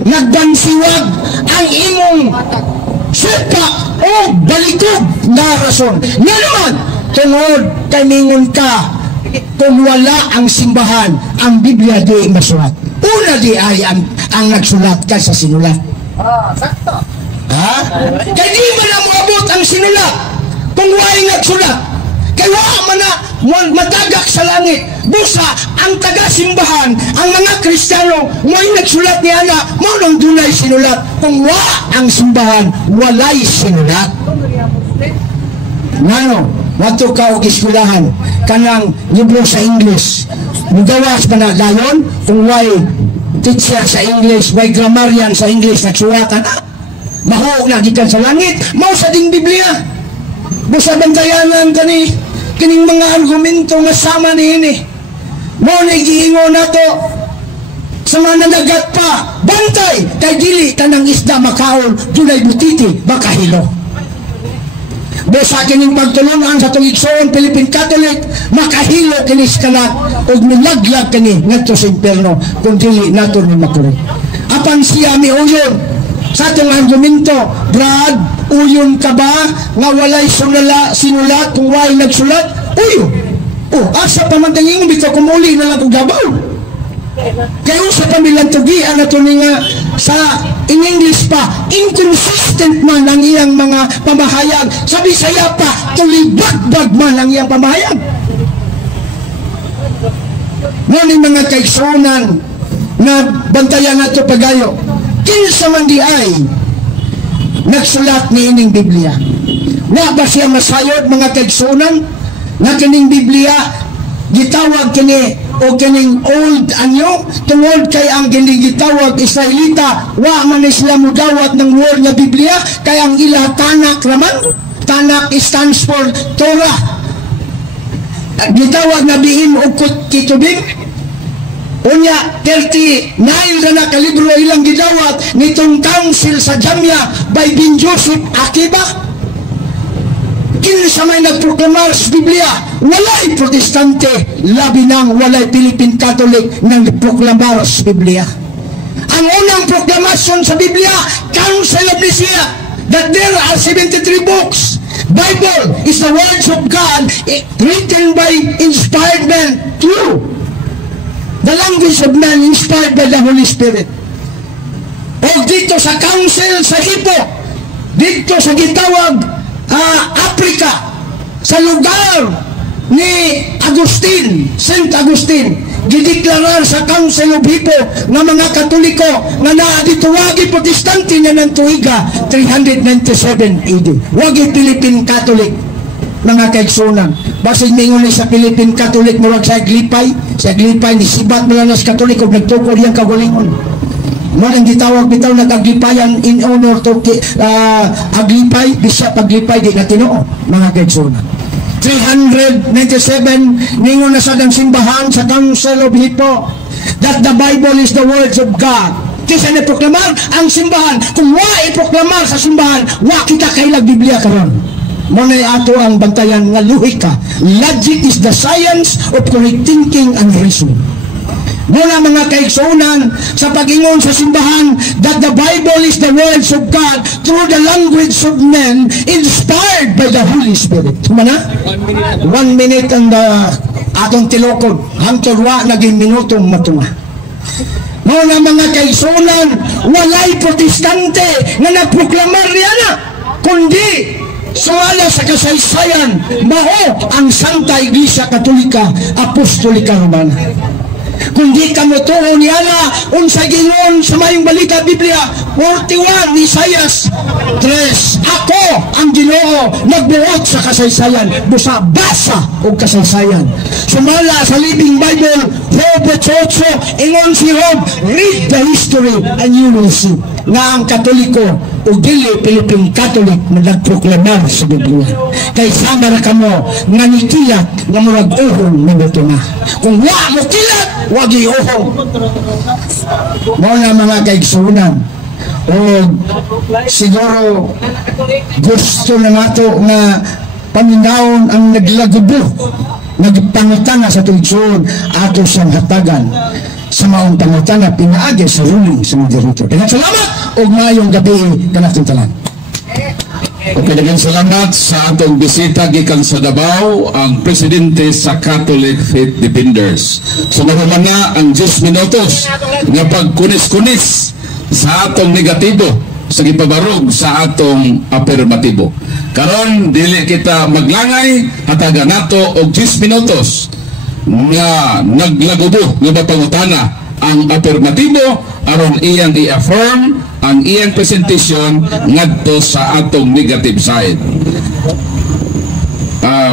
nagdansiwag ang imong suka o balikod na rason. Nga naman, tungod kay mingon ka kung wala ang simbahan, ang Biblia di masulat. Una di ay ang nagsulat kaysa sinulat. Sakto. Kaya di man na moabot ang sinulat kung wala nagsulat. Kaya wala man na matagak sa langit. Busa, ang taga-simbahan, ang mga Kristiyano, may nagsulat ni Ana, maunang dunay sinulat. Kung wala ang simbahan, walay sinulat. Ngano, wato ka o iskulahan, kanang libro sa English. Mugawas pa na dayon, kung may teacher sa English, may grammarian sa English, nagsulatan na. Mahuog na gikan sa langit, mau sa ding Biblia. Busa bantayanan kining mga argumento nga sama niini. Mo ni giingon nato sa mga nanagat pa, bantay kay dili tanang isda makaon, dunay butiti makahilo. Busa kining pagtulungan sa tungigsoon Philippine Catholic, makahilo kini kalat ug nilaglag kini ngadto sa impierno kung dili nato ni makulit. Apan siya miuyon sa atong argumento, Brad, uyon ka ba nga walay sinulat kung walay nagsulat? Uyo. Asa pamantangin mo bitaw kumuli na lang kong gabaw. Kaya sa pamilang tugian na ito nga sa in English pa, inconsistent man ang iyang mga pamahayag. Sa Bisaya pa, tulibagbag man ang iyang pamahayag. Ngunit mga kaigsunan, na bantayan nato pagayo. Kinsa man di ay nagsulat ni ining Biblia. Wa ba siya masayod mga kaigsunan na kining Biblia gitawag kini o kining old anyo tungod kay ang kining gitawag Israelita wa man sila mudawat ng word nga Biblia kay ang ila Tanak raman. Tanak stands for Torah. Gitawag na bihim o kitubing. Unya 39 na kalibro ilang gidawat nitong council sa Jamia by Bin Joseph Akiba. Kinsa may nagproklamar sa Biblia, walay protestante, labi nang walay Philippine Catholic nang nagproklamar sa Biblia. Ang unang proklamasyon sa Biblia, Council of Nicaea, that there are 73 books. Bible is the words of God written by inspired men through the language of man inspired by the Holy Spirit. O dito sa Council sa Hippo, dito sa gitawag Africa, sa lugar ni Agustin, Saint Agustin, gideklarar sa Council of Hippo ng mga Katoliko nga naadituwagi protestante na ng tuiga 397 AD. Wagi Philippine Catholic mga kaigsunan. Basig mingon ni sa Philippine Catholic murag sa Aglipay ni sibat malanas Katoliko nagtukod yang kagulingon. Mo ang gitawag bitaw nag-aglipayan in honor to Aglipay, Bishop Aglipay di na Tinoo mga kaigsunan. 397 ningon na sa simbahan sa Council of Hippo that the Bible is the words of God. Kisa na proklamar ang simbahan. Kung wa iproklamar sa simbahan, wa kita kailag Biblia karon. Mo na ato ang bantayan nga lohika. Logic is the science of correct thinking and reason. Muna mga kaigsunan sa pag-ingon sa simbahan that the Bible is the words of God through the language of men inspired by the Holy Spirit. Mana? 1 minute ang atong tilokod hangtod wa naging minutong matunga. Muna mga kaigsunan, walay protestante nga nagproklamar riana kundi sumala sa kasaysayan mao ang Santa Iglesia Katolika Apostolika Romana. Kung di ka mo tuon niya unsay gingon sa mayong balita Biblia 41 Isaias 3, ako ang Ginoo nagbuot sa kasaysayan busa basa og kasaysayan. Sumala sa Living Bible Job 8 ingon si Job, read the history and you will see nga ang Katoliko o dili Philippine Catholic nagproklamar sa Biblia kay sama ra kamo nga nikilat nga murag uhong minuto na. Kung wa mo kilat wagi uhong. Mo na mga kaigsunan o siguro gusto na nato nga paminawon ang naglagubo nagpangutana sa tuigsoon ato siyang hatagan sa maong pangutana pinaagi sa ruling sa moderator. Daghang salamat o mayong gabi kanatong tanan. Okay, daghang salamat sa atong bisita gikan sa Davao ang presidente sa Catholic Faith Defenders. So naman na ang 10 minutos nga pagkunis-kunis sa atong negatibo sa gipabarog sa atong afirmatibo. Karon dili kita maglangay hatagan nato og 10 minutos nga naglagubo nga mapangutana ang afirmatibo aron iyang i-affirm ang iyang presentation ngadto sa atong negative side.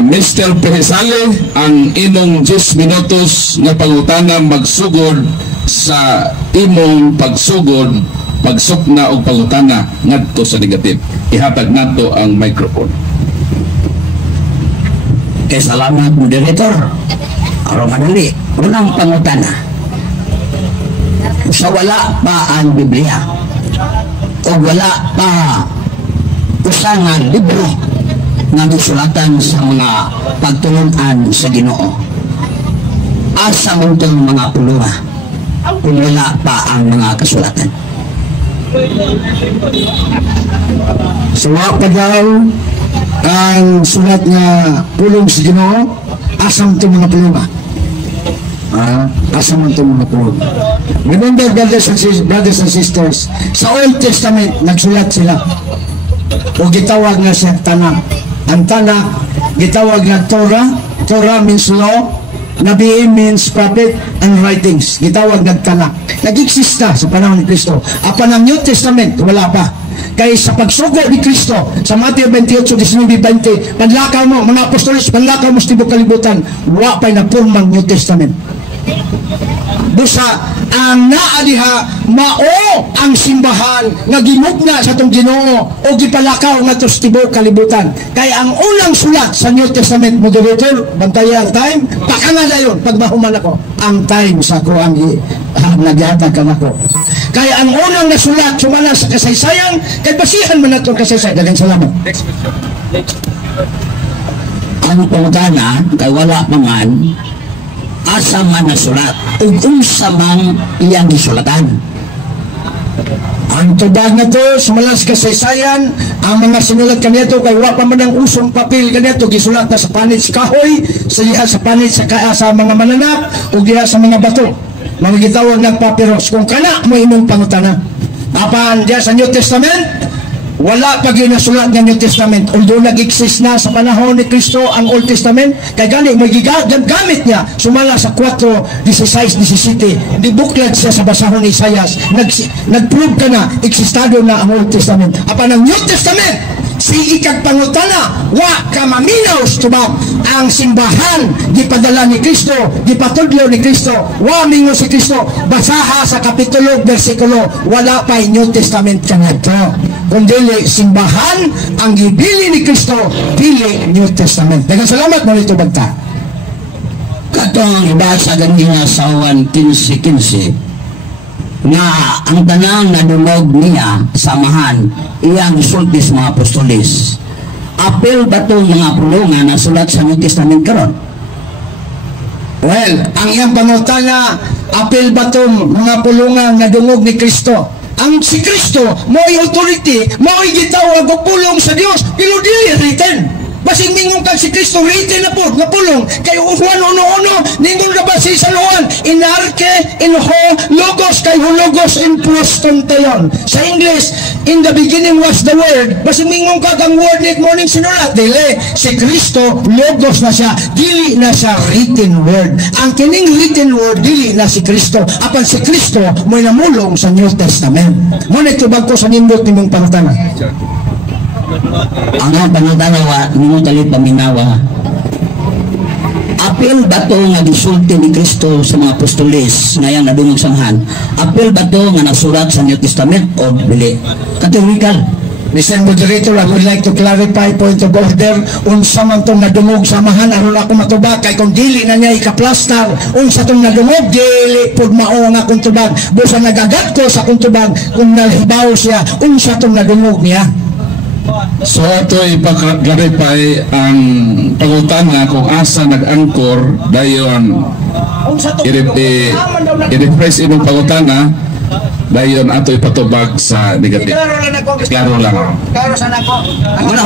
Mr. Peresale, ang imong 10 minutos nga pangutana magsugod sa imong pagsukna og pangutana ngadto sa negative. Ihatag nato ang microphone. Okay, salamat moderator. Aron madali, unang pangutana. Sa wala pa ang Biblia o wala pa usangan libro nga gisulatan sa mga pagtulunan sa Ginoo. Asa mo itong mga pulunga kung wala pa ang mga kasulatan? Suwa pa daw ang sulat nga pulong sa Ginoo. Asam itong mga pulunga. Asam itong mga pulunga. Remember brothers and sisters, sa Old Testament nagsulat sila o gitawag na siya Tanak. Ang Tanak gitawag na Torah. Torah means law. Nabi means prophet and writings. Gitawag nagtanak. Nag-exista sa panahon ni Kristo. Apan ang New Testament, wala pa. Kaya sa pagsugo ni Kristo, sa Mateo 28, 19-20, panlakaw mo, mga apostolos, panlakaw mo sa tibok kalibutan, wala pa'y napurmang New Testament. Busa, ang naadiha, mao ang simbahan nga ginugna sa itong Ginoo o gipalakaw nga ito sa tibok kalibutan. Kaya ang unang sulat sa New Testament, moderator, bantaya ang time, pakangala yun, pag mahuman ako, ang time sa ko ang nagyatag ka ako. Kaya ang unang nasulat, sumala sa kasaysayan, kaya basihan mo na itong kasaysayan. Dagang salamat. Ang pangutana, kay wala pa man, asa man nasulat, ug unsa man iyang gisulatan. Ang tubag na to, sumala sa kasaysayan, ang mga sinulat kanito, kay wala pa man ang usong papel kanito, gisulat na sa panit sa kahoy, sa panit sa mga mananap, o diha sa mga bato. Mga gitawag ng papyrus. Kung kana mo imong pangutana, apan diya sa New Testament, wala pa ginasulat ng New Testament. Although nag-exist na sa panahon ni Kristo ang Old Testament, kay gani may gamit niya sumala sa 4:16-17. Di buklat siya sa basahon ni Isaias. Nag-prove ka na eksistado na ang Old Testament. Apan ang New Testament, si ikag pangutana, wa ka maminaw tubag ang simbahan gipadala ni Kristo, gipatudlo ni Kristo, wa mingo si Kristo, basaha sa kapitulo, bersikulo, wala pa New Testament kanadto. Kundi simbahan ang gibili ni Kristo, pili New Testament. Daghang salamat mo nito bagta. Katong ibasa ganina sa 1:15 nga ang tanang nadulog niya samahan iyang isulti sa mga apostolis. Apel ba itong mga pulungan na sulat sa New Testament karon? Well, ang iyang pangutana, apel ba itong mga pulungan na dungog ni Kristo? Ang si Kristo, mo'y authority, mo'y gitawag o pulong sa Diyos, pero dili written. Basing mingon kang si Kristo written na po, nga pulong, kay Juan 1:1, ningon na ba si Saluan, inarke, inho, logos, kay logos in proston tayon. Sa English, in the beginning was the word, basing mingon ka kang word ni morning sinulat, dili, si Kristo, logos na siya, dili na siya written word. Ang kining written word, dili na si Kristo. Apan si Kristo, mo'y namulong sa New Testament. Ngunit tubag ko sa nindot ni mong pangutana. Ang panutanawa, nimo talit paminawa. Apel ba to nga gisulti ni Kristo sa mga apostolis ngayang nadungog samahan? Apel ba to nga nasulat sa New Testament o dili? Categorical. Mr. Moderator, I would like to clarify point of order. Unsa man tong nadungog samahan, aron ako matubag, kay kung dili na niya ikaplastar, unsa tong nadungog, dili pud mao nga akong tubag. Busa nagagat ko sa akong tubag, kung nalibaw siya, unsa tong nadungog niya. So ito ipag-clarify ang pangutana kung asa nag-angkor dayon i-refresh inong pangutana dayon ato ipatubag sa negative. Klaro lang. Klaro sa nako. Wala.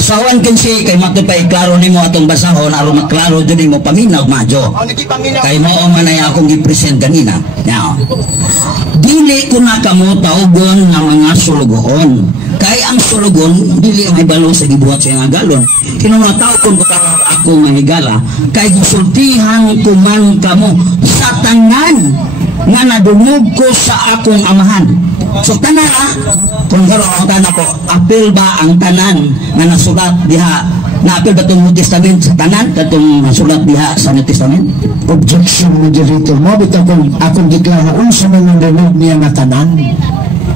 Sa 1:15 kay matupay klaro nimo atong basahon aron maklaro jud mo paminaw madyo. Kay mao man ay akong gi-present kanina. Now, dili ko na kamo taugon nga mga sulugon. Kay ang sulugon dili may balo sa gibuhat sa nga galon. Kinunataw ko ako nga higala kay gisultihan ko man kamo sa tanan nga nadungog ko sa akong amahan. So tanan kung karon ang tanan ko, apil ba ang tanan nga nasulat diha? Naapil ba itong New Testament sa tanan katong nasulat diha sa New Testament? Objection, moderator. Mabit akong deklara, unsa man ang dinug niya nga tanan?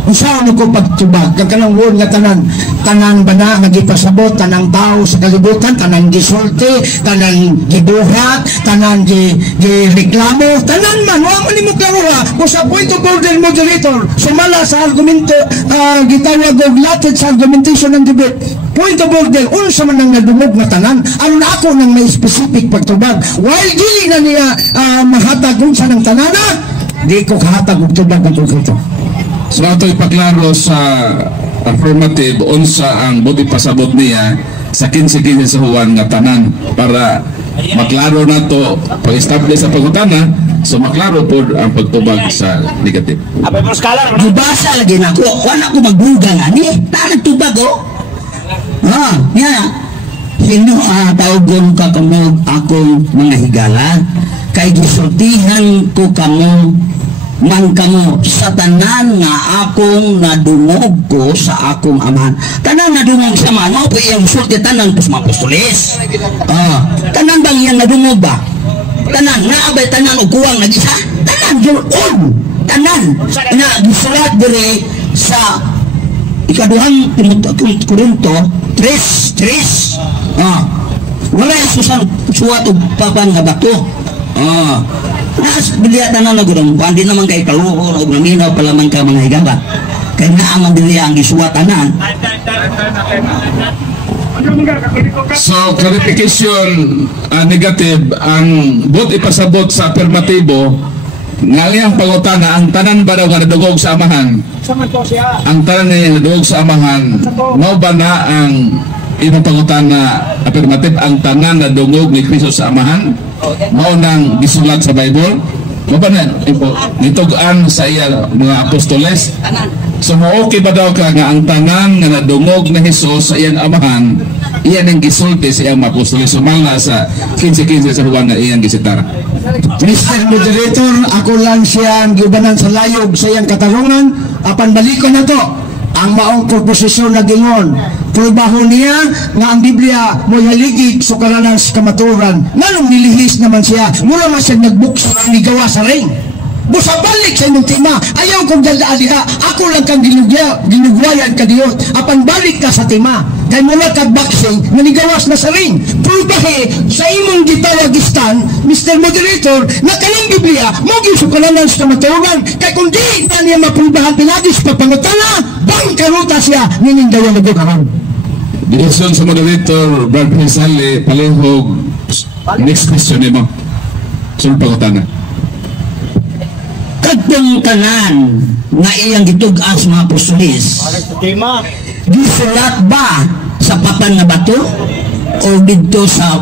Unsa ano ko pagtubag kanang word nga tanan ba na nga gipasabot tanang tao sa kalibutan, tanang gisulti, tanang gibuhat, tanang gireklamo, tanan man wa man nimo klaruha. Sa point of order, moderator, sumala sa argumento, gitawag og latid sa argumentation ng debate. Point of order, unsa man ang nadungog nga tanan, aron ako nang may specific pagtubag. While dili na niya mahatag unsa nang tanana, di ko kahatag og tubag ng konkreto. So ito ipaklaro sa affirmative unsa ang buti pasabot niya sa 15 sa Juan nga tanan para maklaro na to pag-establish sa pagutana, so maklaro po ang pagtubag sa negative. Gibasa lagi nako, wala ko magbuga nga ni, nagtubag oh. Yan. Hino taugon ka kamo akong mga higala, kay gisultihan ko kamo man kamo sa tanan nga akong nadungog ko sa akong amahan. Tanan nadungog sa mano, kaya yung sulti tanan kus mapostoles. Tanan bang yan nadungog ba? Tanan, naabay tanan o kuwang nag-isa? Tanan, yun, tanan. Na, gisulat dire sa ikaduhang Korinto, 3. Wala yung suwat o papan nga bato. Nas biliyatan na nagurong, hindi naman kay kaluhon o naminaw pala man ka mga higaba. Kaya nga ang dili ang gisuwatanan. So, clarification negative, ang bot ipasabot sa affirmatibo, ngaliyang pangutana, ang tanan ba daw nga nadugog sa amahan? Ang tanan na nadugog sa amahan, no ba na ang ibang pangutana affirmative, ang tanan na dungog ni Kristo sa amahan? Mao nang gisulat sa Bible? Mo ba na nitugan sa iya mga apostoles? So okay ba daw ka nga ang tanan nga nadungog na Hesus sa iyang amahan, iyan ang gisulti sa iyang mga apostoles? Sumala sa 15-15 sa Juan na iyang gisitar. Mr. Moderator, ako lang siyang giubanan sa layog sa iyang katarungan. Apan balikon na to ang maong proposisyon na gingon. Prubaho niya nga ang Biblia mo'y haligig sukaranan sa kamaturan. Nganong nilihis naman siya, mula man siya nagbukso ang ligawa sa ring. Busa balik sa inyong tema, ayaw kong dalaaliha, ako lang kang ginugwayan ka Diyos. Apan balik ka sa tema, kay mula kag boxing, nanigawas na sa ring. Prubahe sa imong gitawagistan, Mr. Moderator, na kaning Biblia, mo'y sukaranan sa kamaturan. Kay kung di na niya maprubahan pinagis pagpangutana, bangkaruta siya, ninindawan na bukaran. Direksyon sa moderator, Brad Pinzale, palihog. Next question mo. Sunod pangutana. Kadtong tanan nga iyang gitugas mga apostoles, gisulat ba sa papan nga bato o dito sa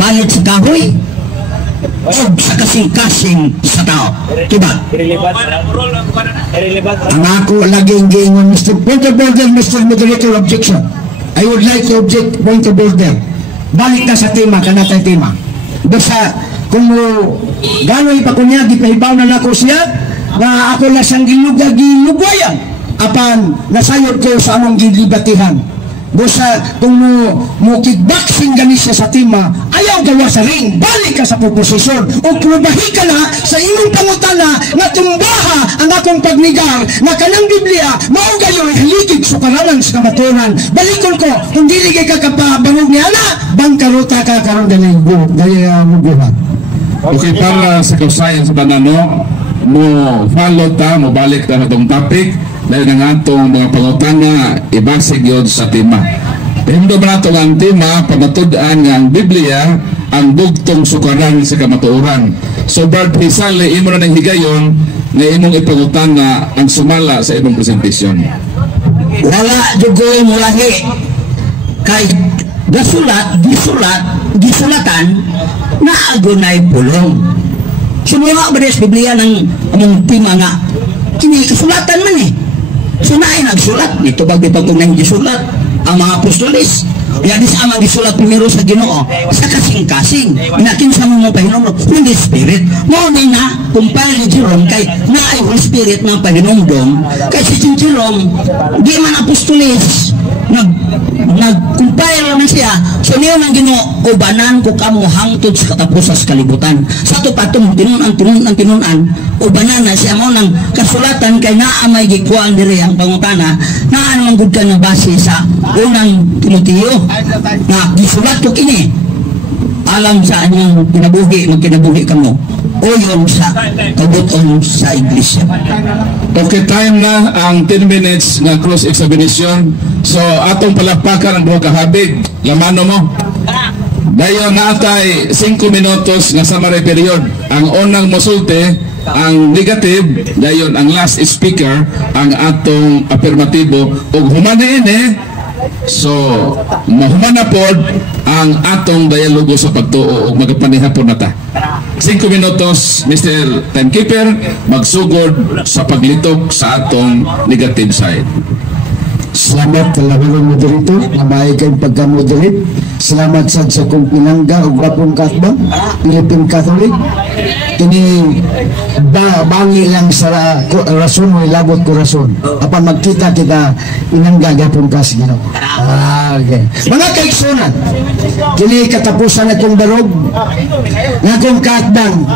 panit sa kahoy o sa kasing-kasing sa tao? Diba? Ang ako laging gingon, Mr. Point of Order, Mr. Moderator, objection. I would like to object, point of order. Balik na sa tema, kanatay tema. Basta, kung gano'y pakunyagi, pahibaw na nako siya, na ako na siyang ginugwayan. Apan, nasayod ko sa among gilibatihan. Basta, kung mo kickboxing gani siya sa tema, ayaw gawa sa ring, balik ka sa proposisyon, o prubahi ka na sa imong pangutana na tumbaha ang akong pagnigar na kanang Biblia, maugayo'y haligig sukaranan sa kamaturan. Balikon ko, kung dili ka kapabarog niya na, bangkaruta ka karoon ganyan muguhan. Okay, para sa kausayan sa banano, mo follow ta, mo balik ta sa itong topic, dahil nga itong mga pangutana, ibasig yun sa tema. Hindi ba nato ang tema, pagmatudaan nga ang Biblia, ang bugtong sukaran sa kamatuoran. So, Brad Pinzale, imo na nang higayon, na imong ipangutana ang sumala sa imong presentasyon. Wala jugoy mo lahi. Kay gisulatan na agunay pulong. Sumula ba sa Biblia ng among tema nga kini kasulatan man eh. Sunaay nagsulat dito pag itong nang gisulat ang mga apostoles. Yan is amang gisulat primero sa Ginoo sa kasing-kasing. Inakinsa mo Panginoon, Holy Spirit. Mo ni na kumpare ni Jerome kay naay Holy Spirit ng Panginoon kay si Jerome di man apostoles nagkumpay naman siya. So niyo nang Ginoo ubanan ko kamo hangtod sa katapusan sa kalibutan. Sa to patong tinunan ubanan na siya mo nang kasulatan kay naa may gikuan diri ang pangutana naa namang gud ka na base sa unang Timoteo na gisulat ko kini alam sa anyong magkinabuhi kamo o yun sa kabuton sa iglesia. Okay, time na ang 10 minutes nga cross-examination. So, atong palakpakan ang duha ka habig. Lamano mo. Dayon natay 5 minutos nga summary period. Ang unang mosulti, ang negative, dayon ang last speaker, ang atong affirmatibo. Ug humana ini, so mahumana pod ang atong dialogo sa pagtuo ug magapanihapon na ta. 5 minutos, Mr. Timekeeper, magsugod sa paglitok sa atong negative side. Sa salamat kalahurong moderator na may kayong pagka-moderate. Salamat sa kong pinangga o Gwapong Katbang, Philippine Catholic. Kini bangi lang sa rason o ilabot ko rason. Apan magkita kita pinangga Gwapong Katbang. Okay. Mga kaigsunan, kini katapusan akong darog nga akong Katbang.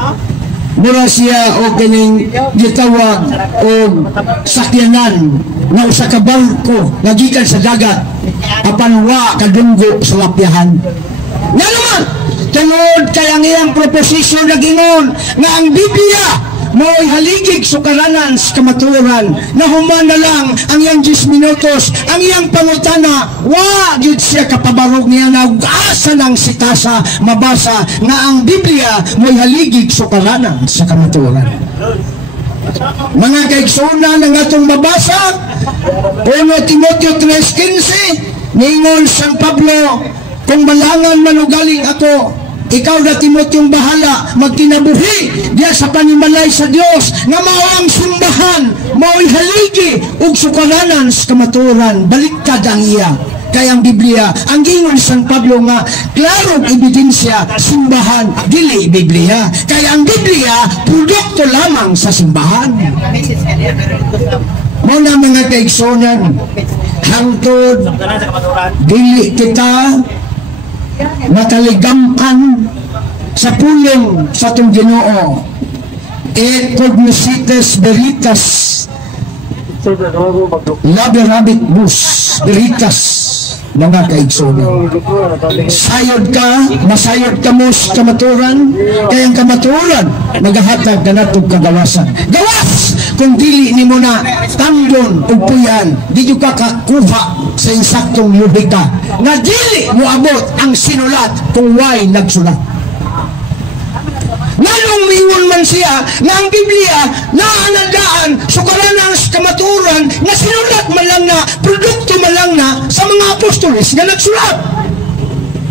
Mura siya o kining gitawag o sakyanan na usa ka barko nagikan sa dagat apan wa kadunggo sa lapyahan. Nga naman tungod kay ang iyang proposition nagingon nga ang Biblia mo'y haligig sukaranan sa kamaturan na human na lang ang iyang 10 minutos ang iyang pangutana wa gid siya kapabarog niya na asa ng sitasa mabasa nga ang Biblia mo'y haligig sukaranan sa kamaturan. Mga kaigsunan ang atong mabasa 1 Timoteo 3:15 ningon San Pablo, kung malangan manugaling ako, ikaw na Timoteong bahala magkinabuhi diya sa panimalay sa Dios nga mao ang simbahan mao'y haligi ug sukaranan sa kamaturan. Baliktad ang iya kay ang Biblia ang gingon San Pablo nga klarong ebidensya simbahan dili Biblia kay ang Biblia produkto lamang sa simbahan. Mao na mga kaigsunan hangtod dili kita mataligampan sa pulong sa itong Ginoo. E cognoscites veritas laberabit bus veritas. Mga kaigsunan, sayod ka, masayod ka mo sa kamaturan, kaya ang kamaturan nagahatag na natong kagawasan. Gawas kung dili ni mo na tandon o puyan, di nyo ka kakuha sa insaktong lubika na dili mo abot ang sinulat kung way nagsulat. Nganong mingon man siya na ang Biblia naanandaan sukaranan sa kamaturan na sinulat man lang na produkto man lang na sa mga apostoles na nagsulat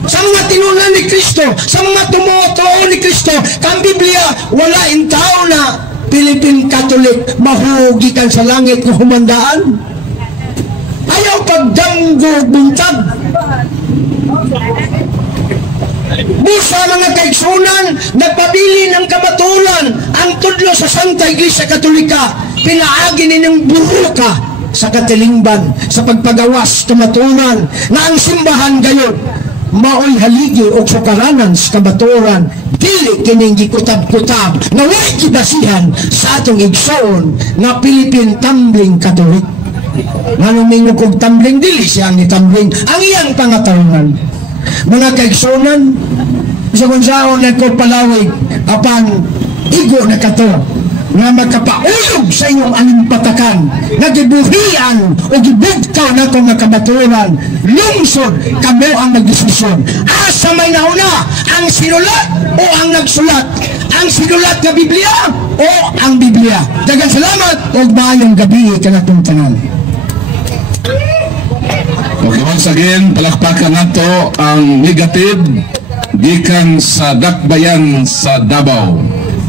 sa mga tinunan ni Kristo, sa mga tumutuo ni Kristo. Kang Biblia wala in tao na Philippine Catholic mahugikan sa langit na humandaan. Ayaw pagdanggo buntag. Busa mga kaigsunan, nagpabili ng kamaturan ang tudlo sa Santa Iglesia Katolika. Pinaagi ninyong buruka sa katilingban sa pagpagawas kamaturan na ang simbahan gayon mao'y haligi o sukaranan sa kamaturan dili kining gikutab-kutab na way kibasihan sa atong igsoon na Philippine Tumbling Catholic. Nganong mingo kong tumbling dili siya ang itambling ang iyang pangatarungan. Mga kaigsunan, sa kunsaon na ko palawig apan igo na kato nga magkapaulog sa inyong alimpatakan na gibuhian o gibugtaw na kong nakamaturan lungsod kamo ang nagdesisyon asa may nauna ang sinulat o ang nagsulat, ang sinulat na Biblia o ang Biblia. Daghang salamat o maayong gabi kanatong tanan. Once again, palakpakan nato ang negative gikan sa dakbayan sa Davao,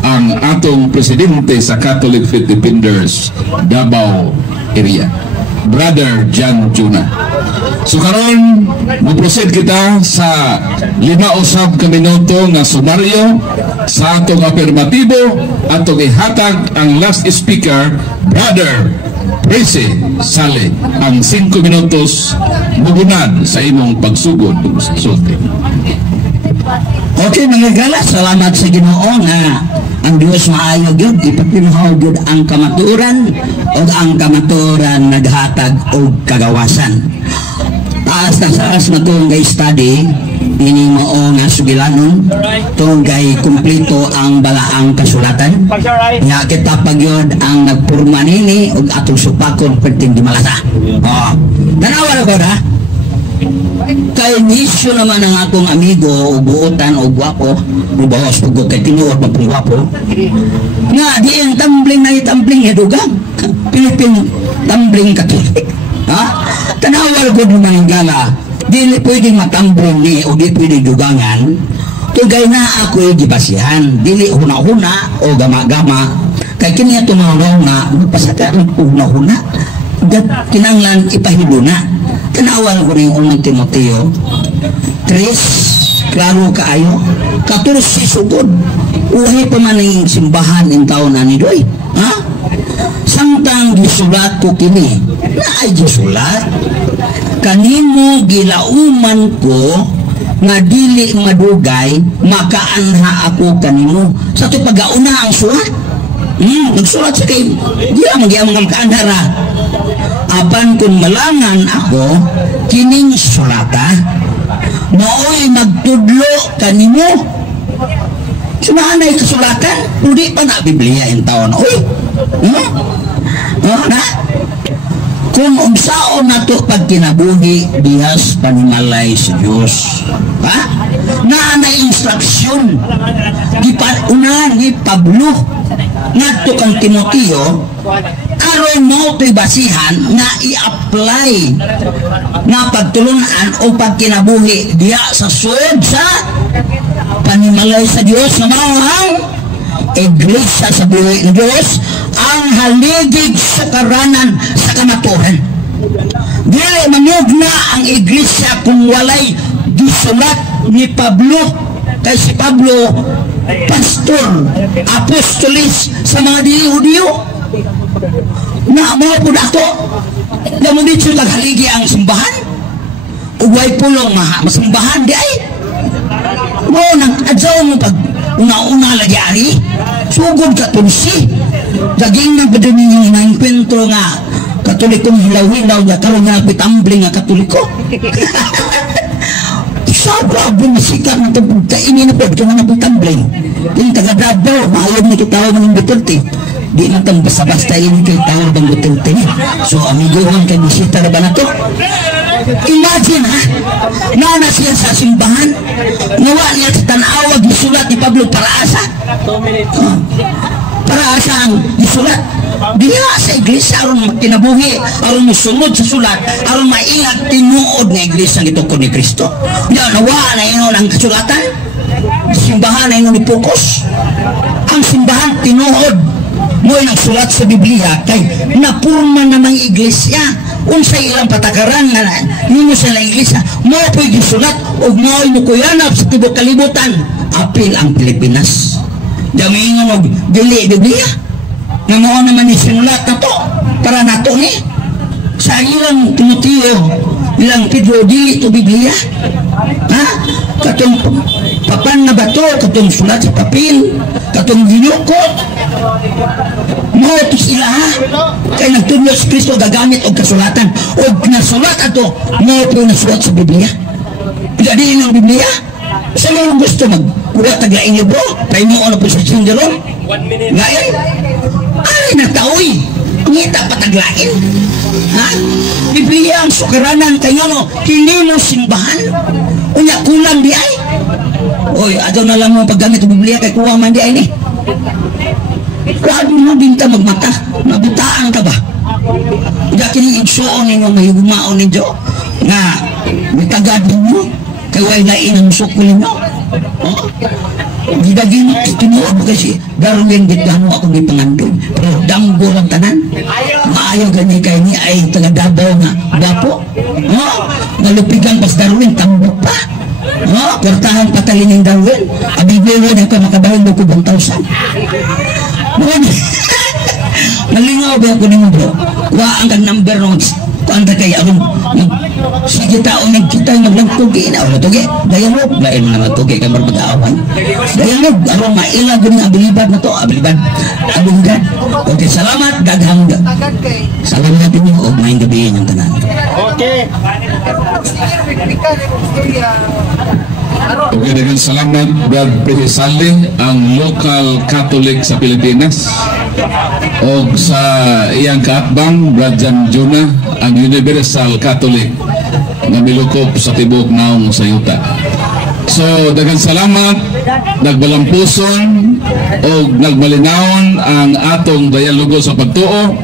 ang atong presidente sa Catholic Faith Defenders Davao area, Brother John Juna. So karon mo-proceed kita sa 5 ka minuto nga sumaryo sa atong afirmatibo atong ihatag ang last speaker, Brother Prese Sale, ang 5 minutos mugunad sa imong pagsugod sa sulti. Okay mga gala, salamat sa Ginoo nga ang Dios maayo gyud ipapinuhaw gyud ang kamaturan o ang kamaturan naghatag og kagawasan. Taas na saas na itong study ini mao nga sugilanon itong kumplito ang balaang kasulatan nga kita pagyod ang nagpurma nini og atong supakon perting di malasa. Tanawa ko na kay nisyo naman ang akong amigo o buotan o guwapo bubawas pag kay tinuod magpong guwapo nga di ang tumbling na itumbling edugang Philippine Tumbling Catholic. Tanawal ko naman yung gala dili pwedeng matambling ni o di pwedeng dugangan tugay na ako yung gibasihan dili huna-huna o gama-gama kay kiniya tumawang na magpasaka ng huna-huna kinanglan ipahilo na Tanawan ko rin unang Timoteo 3, klaro kaayo 14 sugod uhay pa man ang simbahan in taon na ni Doy, ha? Samtang gisulat ko kini na ay gisulat kanimo gilauman ko nga dili madugay makaanha ako kanimo sa to pagauna ang sulat. Nagsulat sa kay di man gyud makaanhara apan kung malangan ako kining sulata nooy magtudlo kanimo sunahanay kasulatan hindi pa na Biblia in taon oy na kung unsaon nato pagkinabuhi dihas panimalay sa Dios, ha? Na instruksyon unahan ni Pablo ngadto kang Timoteo aron mo to'y basihan na i-apply na pagtulunan o pagkinabuhi diha sa suod sa panimalay sa Dios na mao iglesia sa buhay ng Diyos ang haligig sa karanan sa kamaturan. Dili manyog na ang iglesia kung walay gisulat ni Pablo kay si Pablo pastor, apostolis sa mga dili-Hudiyo na mga po dato na mo dito haligi ang simbahan ugay pulong masimbahan di ay mo nang adyaw mo pag una-una lagi ari sugod ka tulsi daging na badani yung nainkwentro nga katolikong hilaw-hilaw nga karon nga pitambling nga katoliko sabra bumisikat na kainin na po ito nga pitambling yung taga-Davao maayon na kitawa ng Duterte di na itong basta-basta yung kitawa ng Duterte so amigohan kay bisita na ba na to imagine ha nauna siya sa simbahan nawa niya sa tanawag isulat ni Pablo para asa para asa ang isulat diha sa iglesia aron kinabuhi aron musunod sa sulat aron maingat tinuod na iglesia ng itukod ni Kristo nawa na yun ang kasulatan simbahan na yun ipokus ang simbahan tinuod mo yung sulat sa Biblia kay napurma namang iglesia unsay ilang patakaran na ninyo sa iglesia mo po yung sulat o mo yung kuyanap sa tibok kalibutan apil ang Pilipinas dami nga dili Biblia nga mo naman isinulat na to para nato ni sa ilang Timoteo ilang Pedro dili to Biblia ha katong papan na bato katong sulat sa papel katong ginukot mo to sila ha kay nagtudlo si Kristo gagamit og kasulatan og nasulat ato mo po nasulat sa Biblia jadi ilang Biblia sa mga gusto magkulat taglain niyo bro kay mo ano po sa sindaron gayon ay nataoy ngita pataglain ha Biblia ang sukaranan kayo no kini mo simbahan unya kulang di ay oy ato na lang mo paggamit ng Biblia kay kuha man di ay ni grabe mo binta magmata nabutaan ka ba kaya kining igsuon ninyo mahigumaon ninyo nga mitagad ninyo kay way lain ang sukul ninyo di daging tinuod mo kasi Darwin gitgano ako may pangandong pero damgo lang tanan maayaw ganyan kay ni ay taga-Davao nga dapo nalupigan pas Darwin tambok pa kortahan patalin ng Darwin abibiro na ka makabahin mo ko 1,000 nalingaw ba ako nimo bro wa ang number nung kuanta kay aron sige tao nagkita maglagtugi na o tugi dayalog lain mo naman tugi kay magbag-awan dayalog aron mailag gud ang abilibad na to abilibad abunggan okay salamat daghang salamat ninyo og maayong gabi ng tanan Okay. Okay, dengan salamat Brad Prehisali ang local Catholic sa Pilipinas o sa iyang kaatbang Brad Jan Juna ang Universal Catholic na milukop sa tibok naong sa yuta. So, daghang salamat, nagbalampuson o nagmalinawon ang atong dialogo sa pagtuo.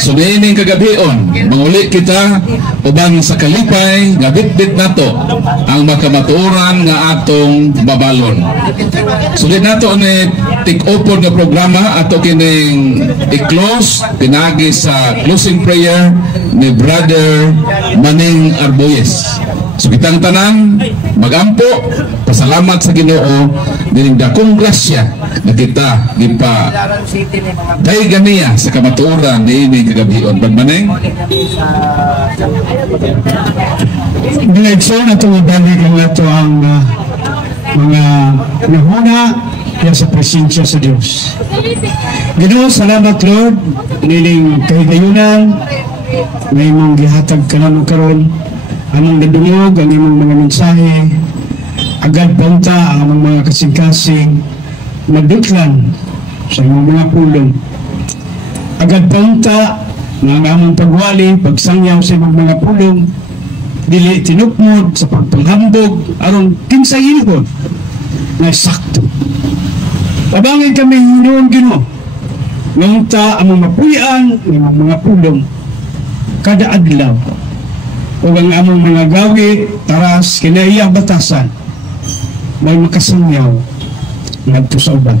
So, niining kagabion, manguli kita ubang sa kalipay, nga bitbit nato ang makamatuoran nga atong babalon. So, din nato ni take-over nga programa ato kining i-close, pinagi sa closing prayer ni Brother Maning Arboyes. So kitang tanang magampo, pasalamat sa Ginoo dining dakong grasya na kita gipa dahil ganiya sa kamatuoran niini kagabion. Maneng Dinagso na ito balik ang ito ang mga nahuna yan sa presensya sa Diyos. Ginoo, salamat Lord, nining kahigayunan, may mong gihatag ka naman karon, among nadungog ang imong mga mensahe, agad punta ang among mga kasing-kasing, madutlan sa imong mga pulong. Agad punta na ang among pagwali, pagsangyaw sa imong mga pulong, dili tinukmod sa pagpanghambog, aron kinsayihon na sakto. Tabangin kami noon Ginoo, ngunta among mapuyan, among mga pulong, kada adlaw, o ang among mga gawi, taras, kinaiya batasan, may makasangyaw ngadto sa uban.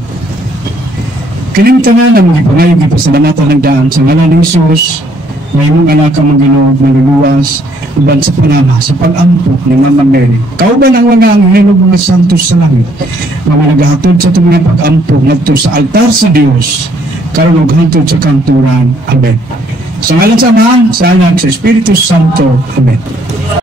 Kining tanan ang gipangayo gipasalamatan ng daan sa ngalan ni Jesus, may mong anak ang Ginoo maluluwas uban sa panama sa pag-ampok ni Mama Mary. Kauban ang mga anghel mga santos sa langit, mga nagahatod sa itong mga pag-ampok ngadto sa altar sa Dios, karon og hangtod sa kanturan. Amen. Sa ngalan sa Ama, sa Anak, sa Espiritu Santo. Amen.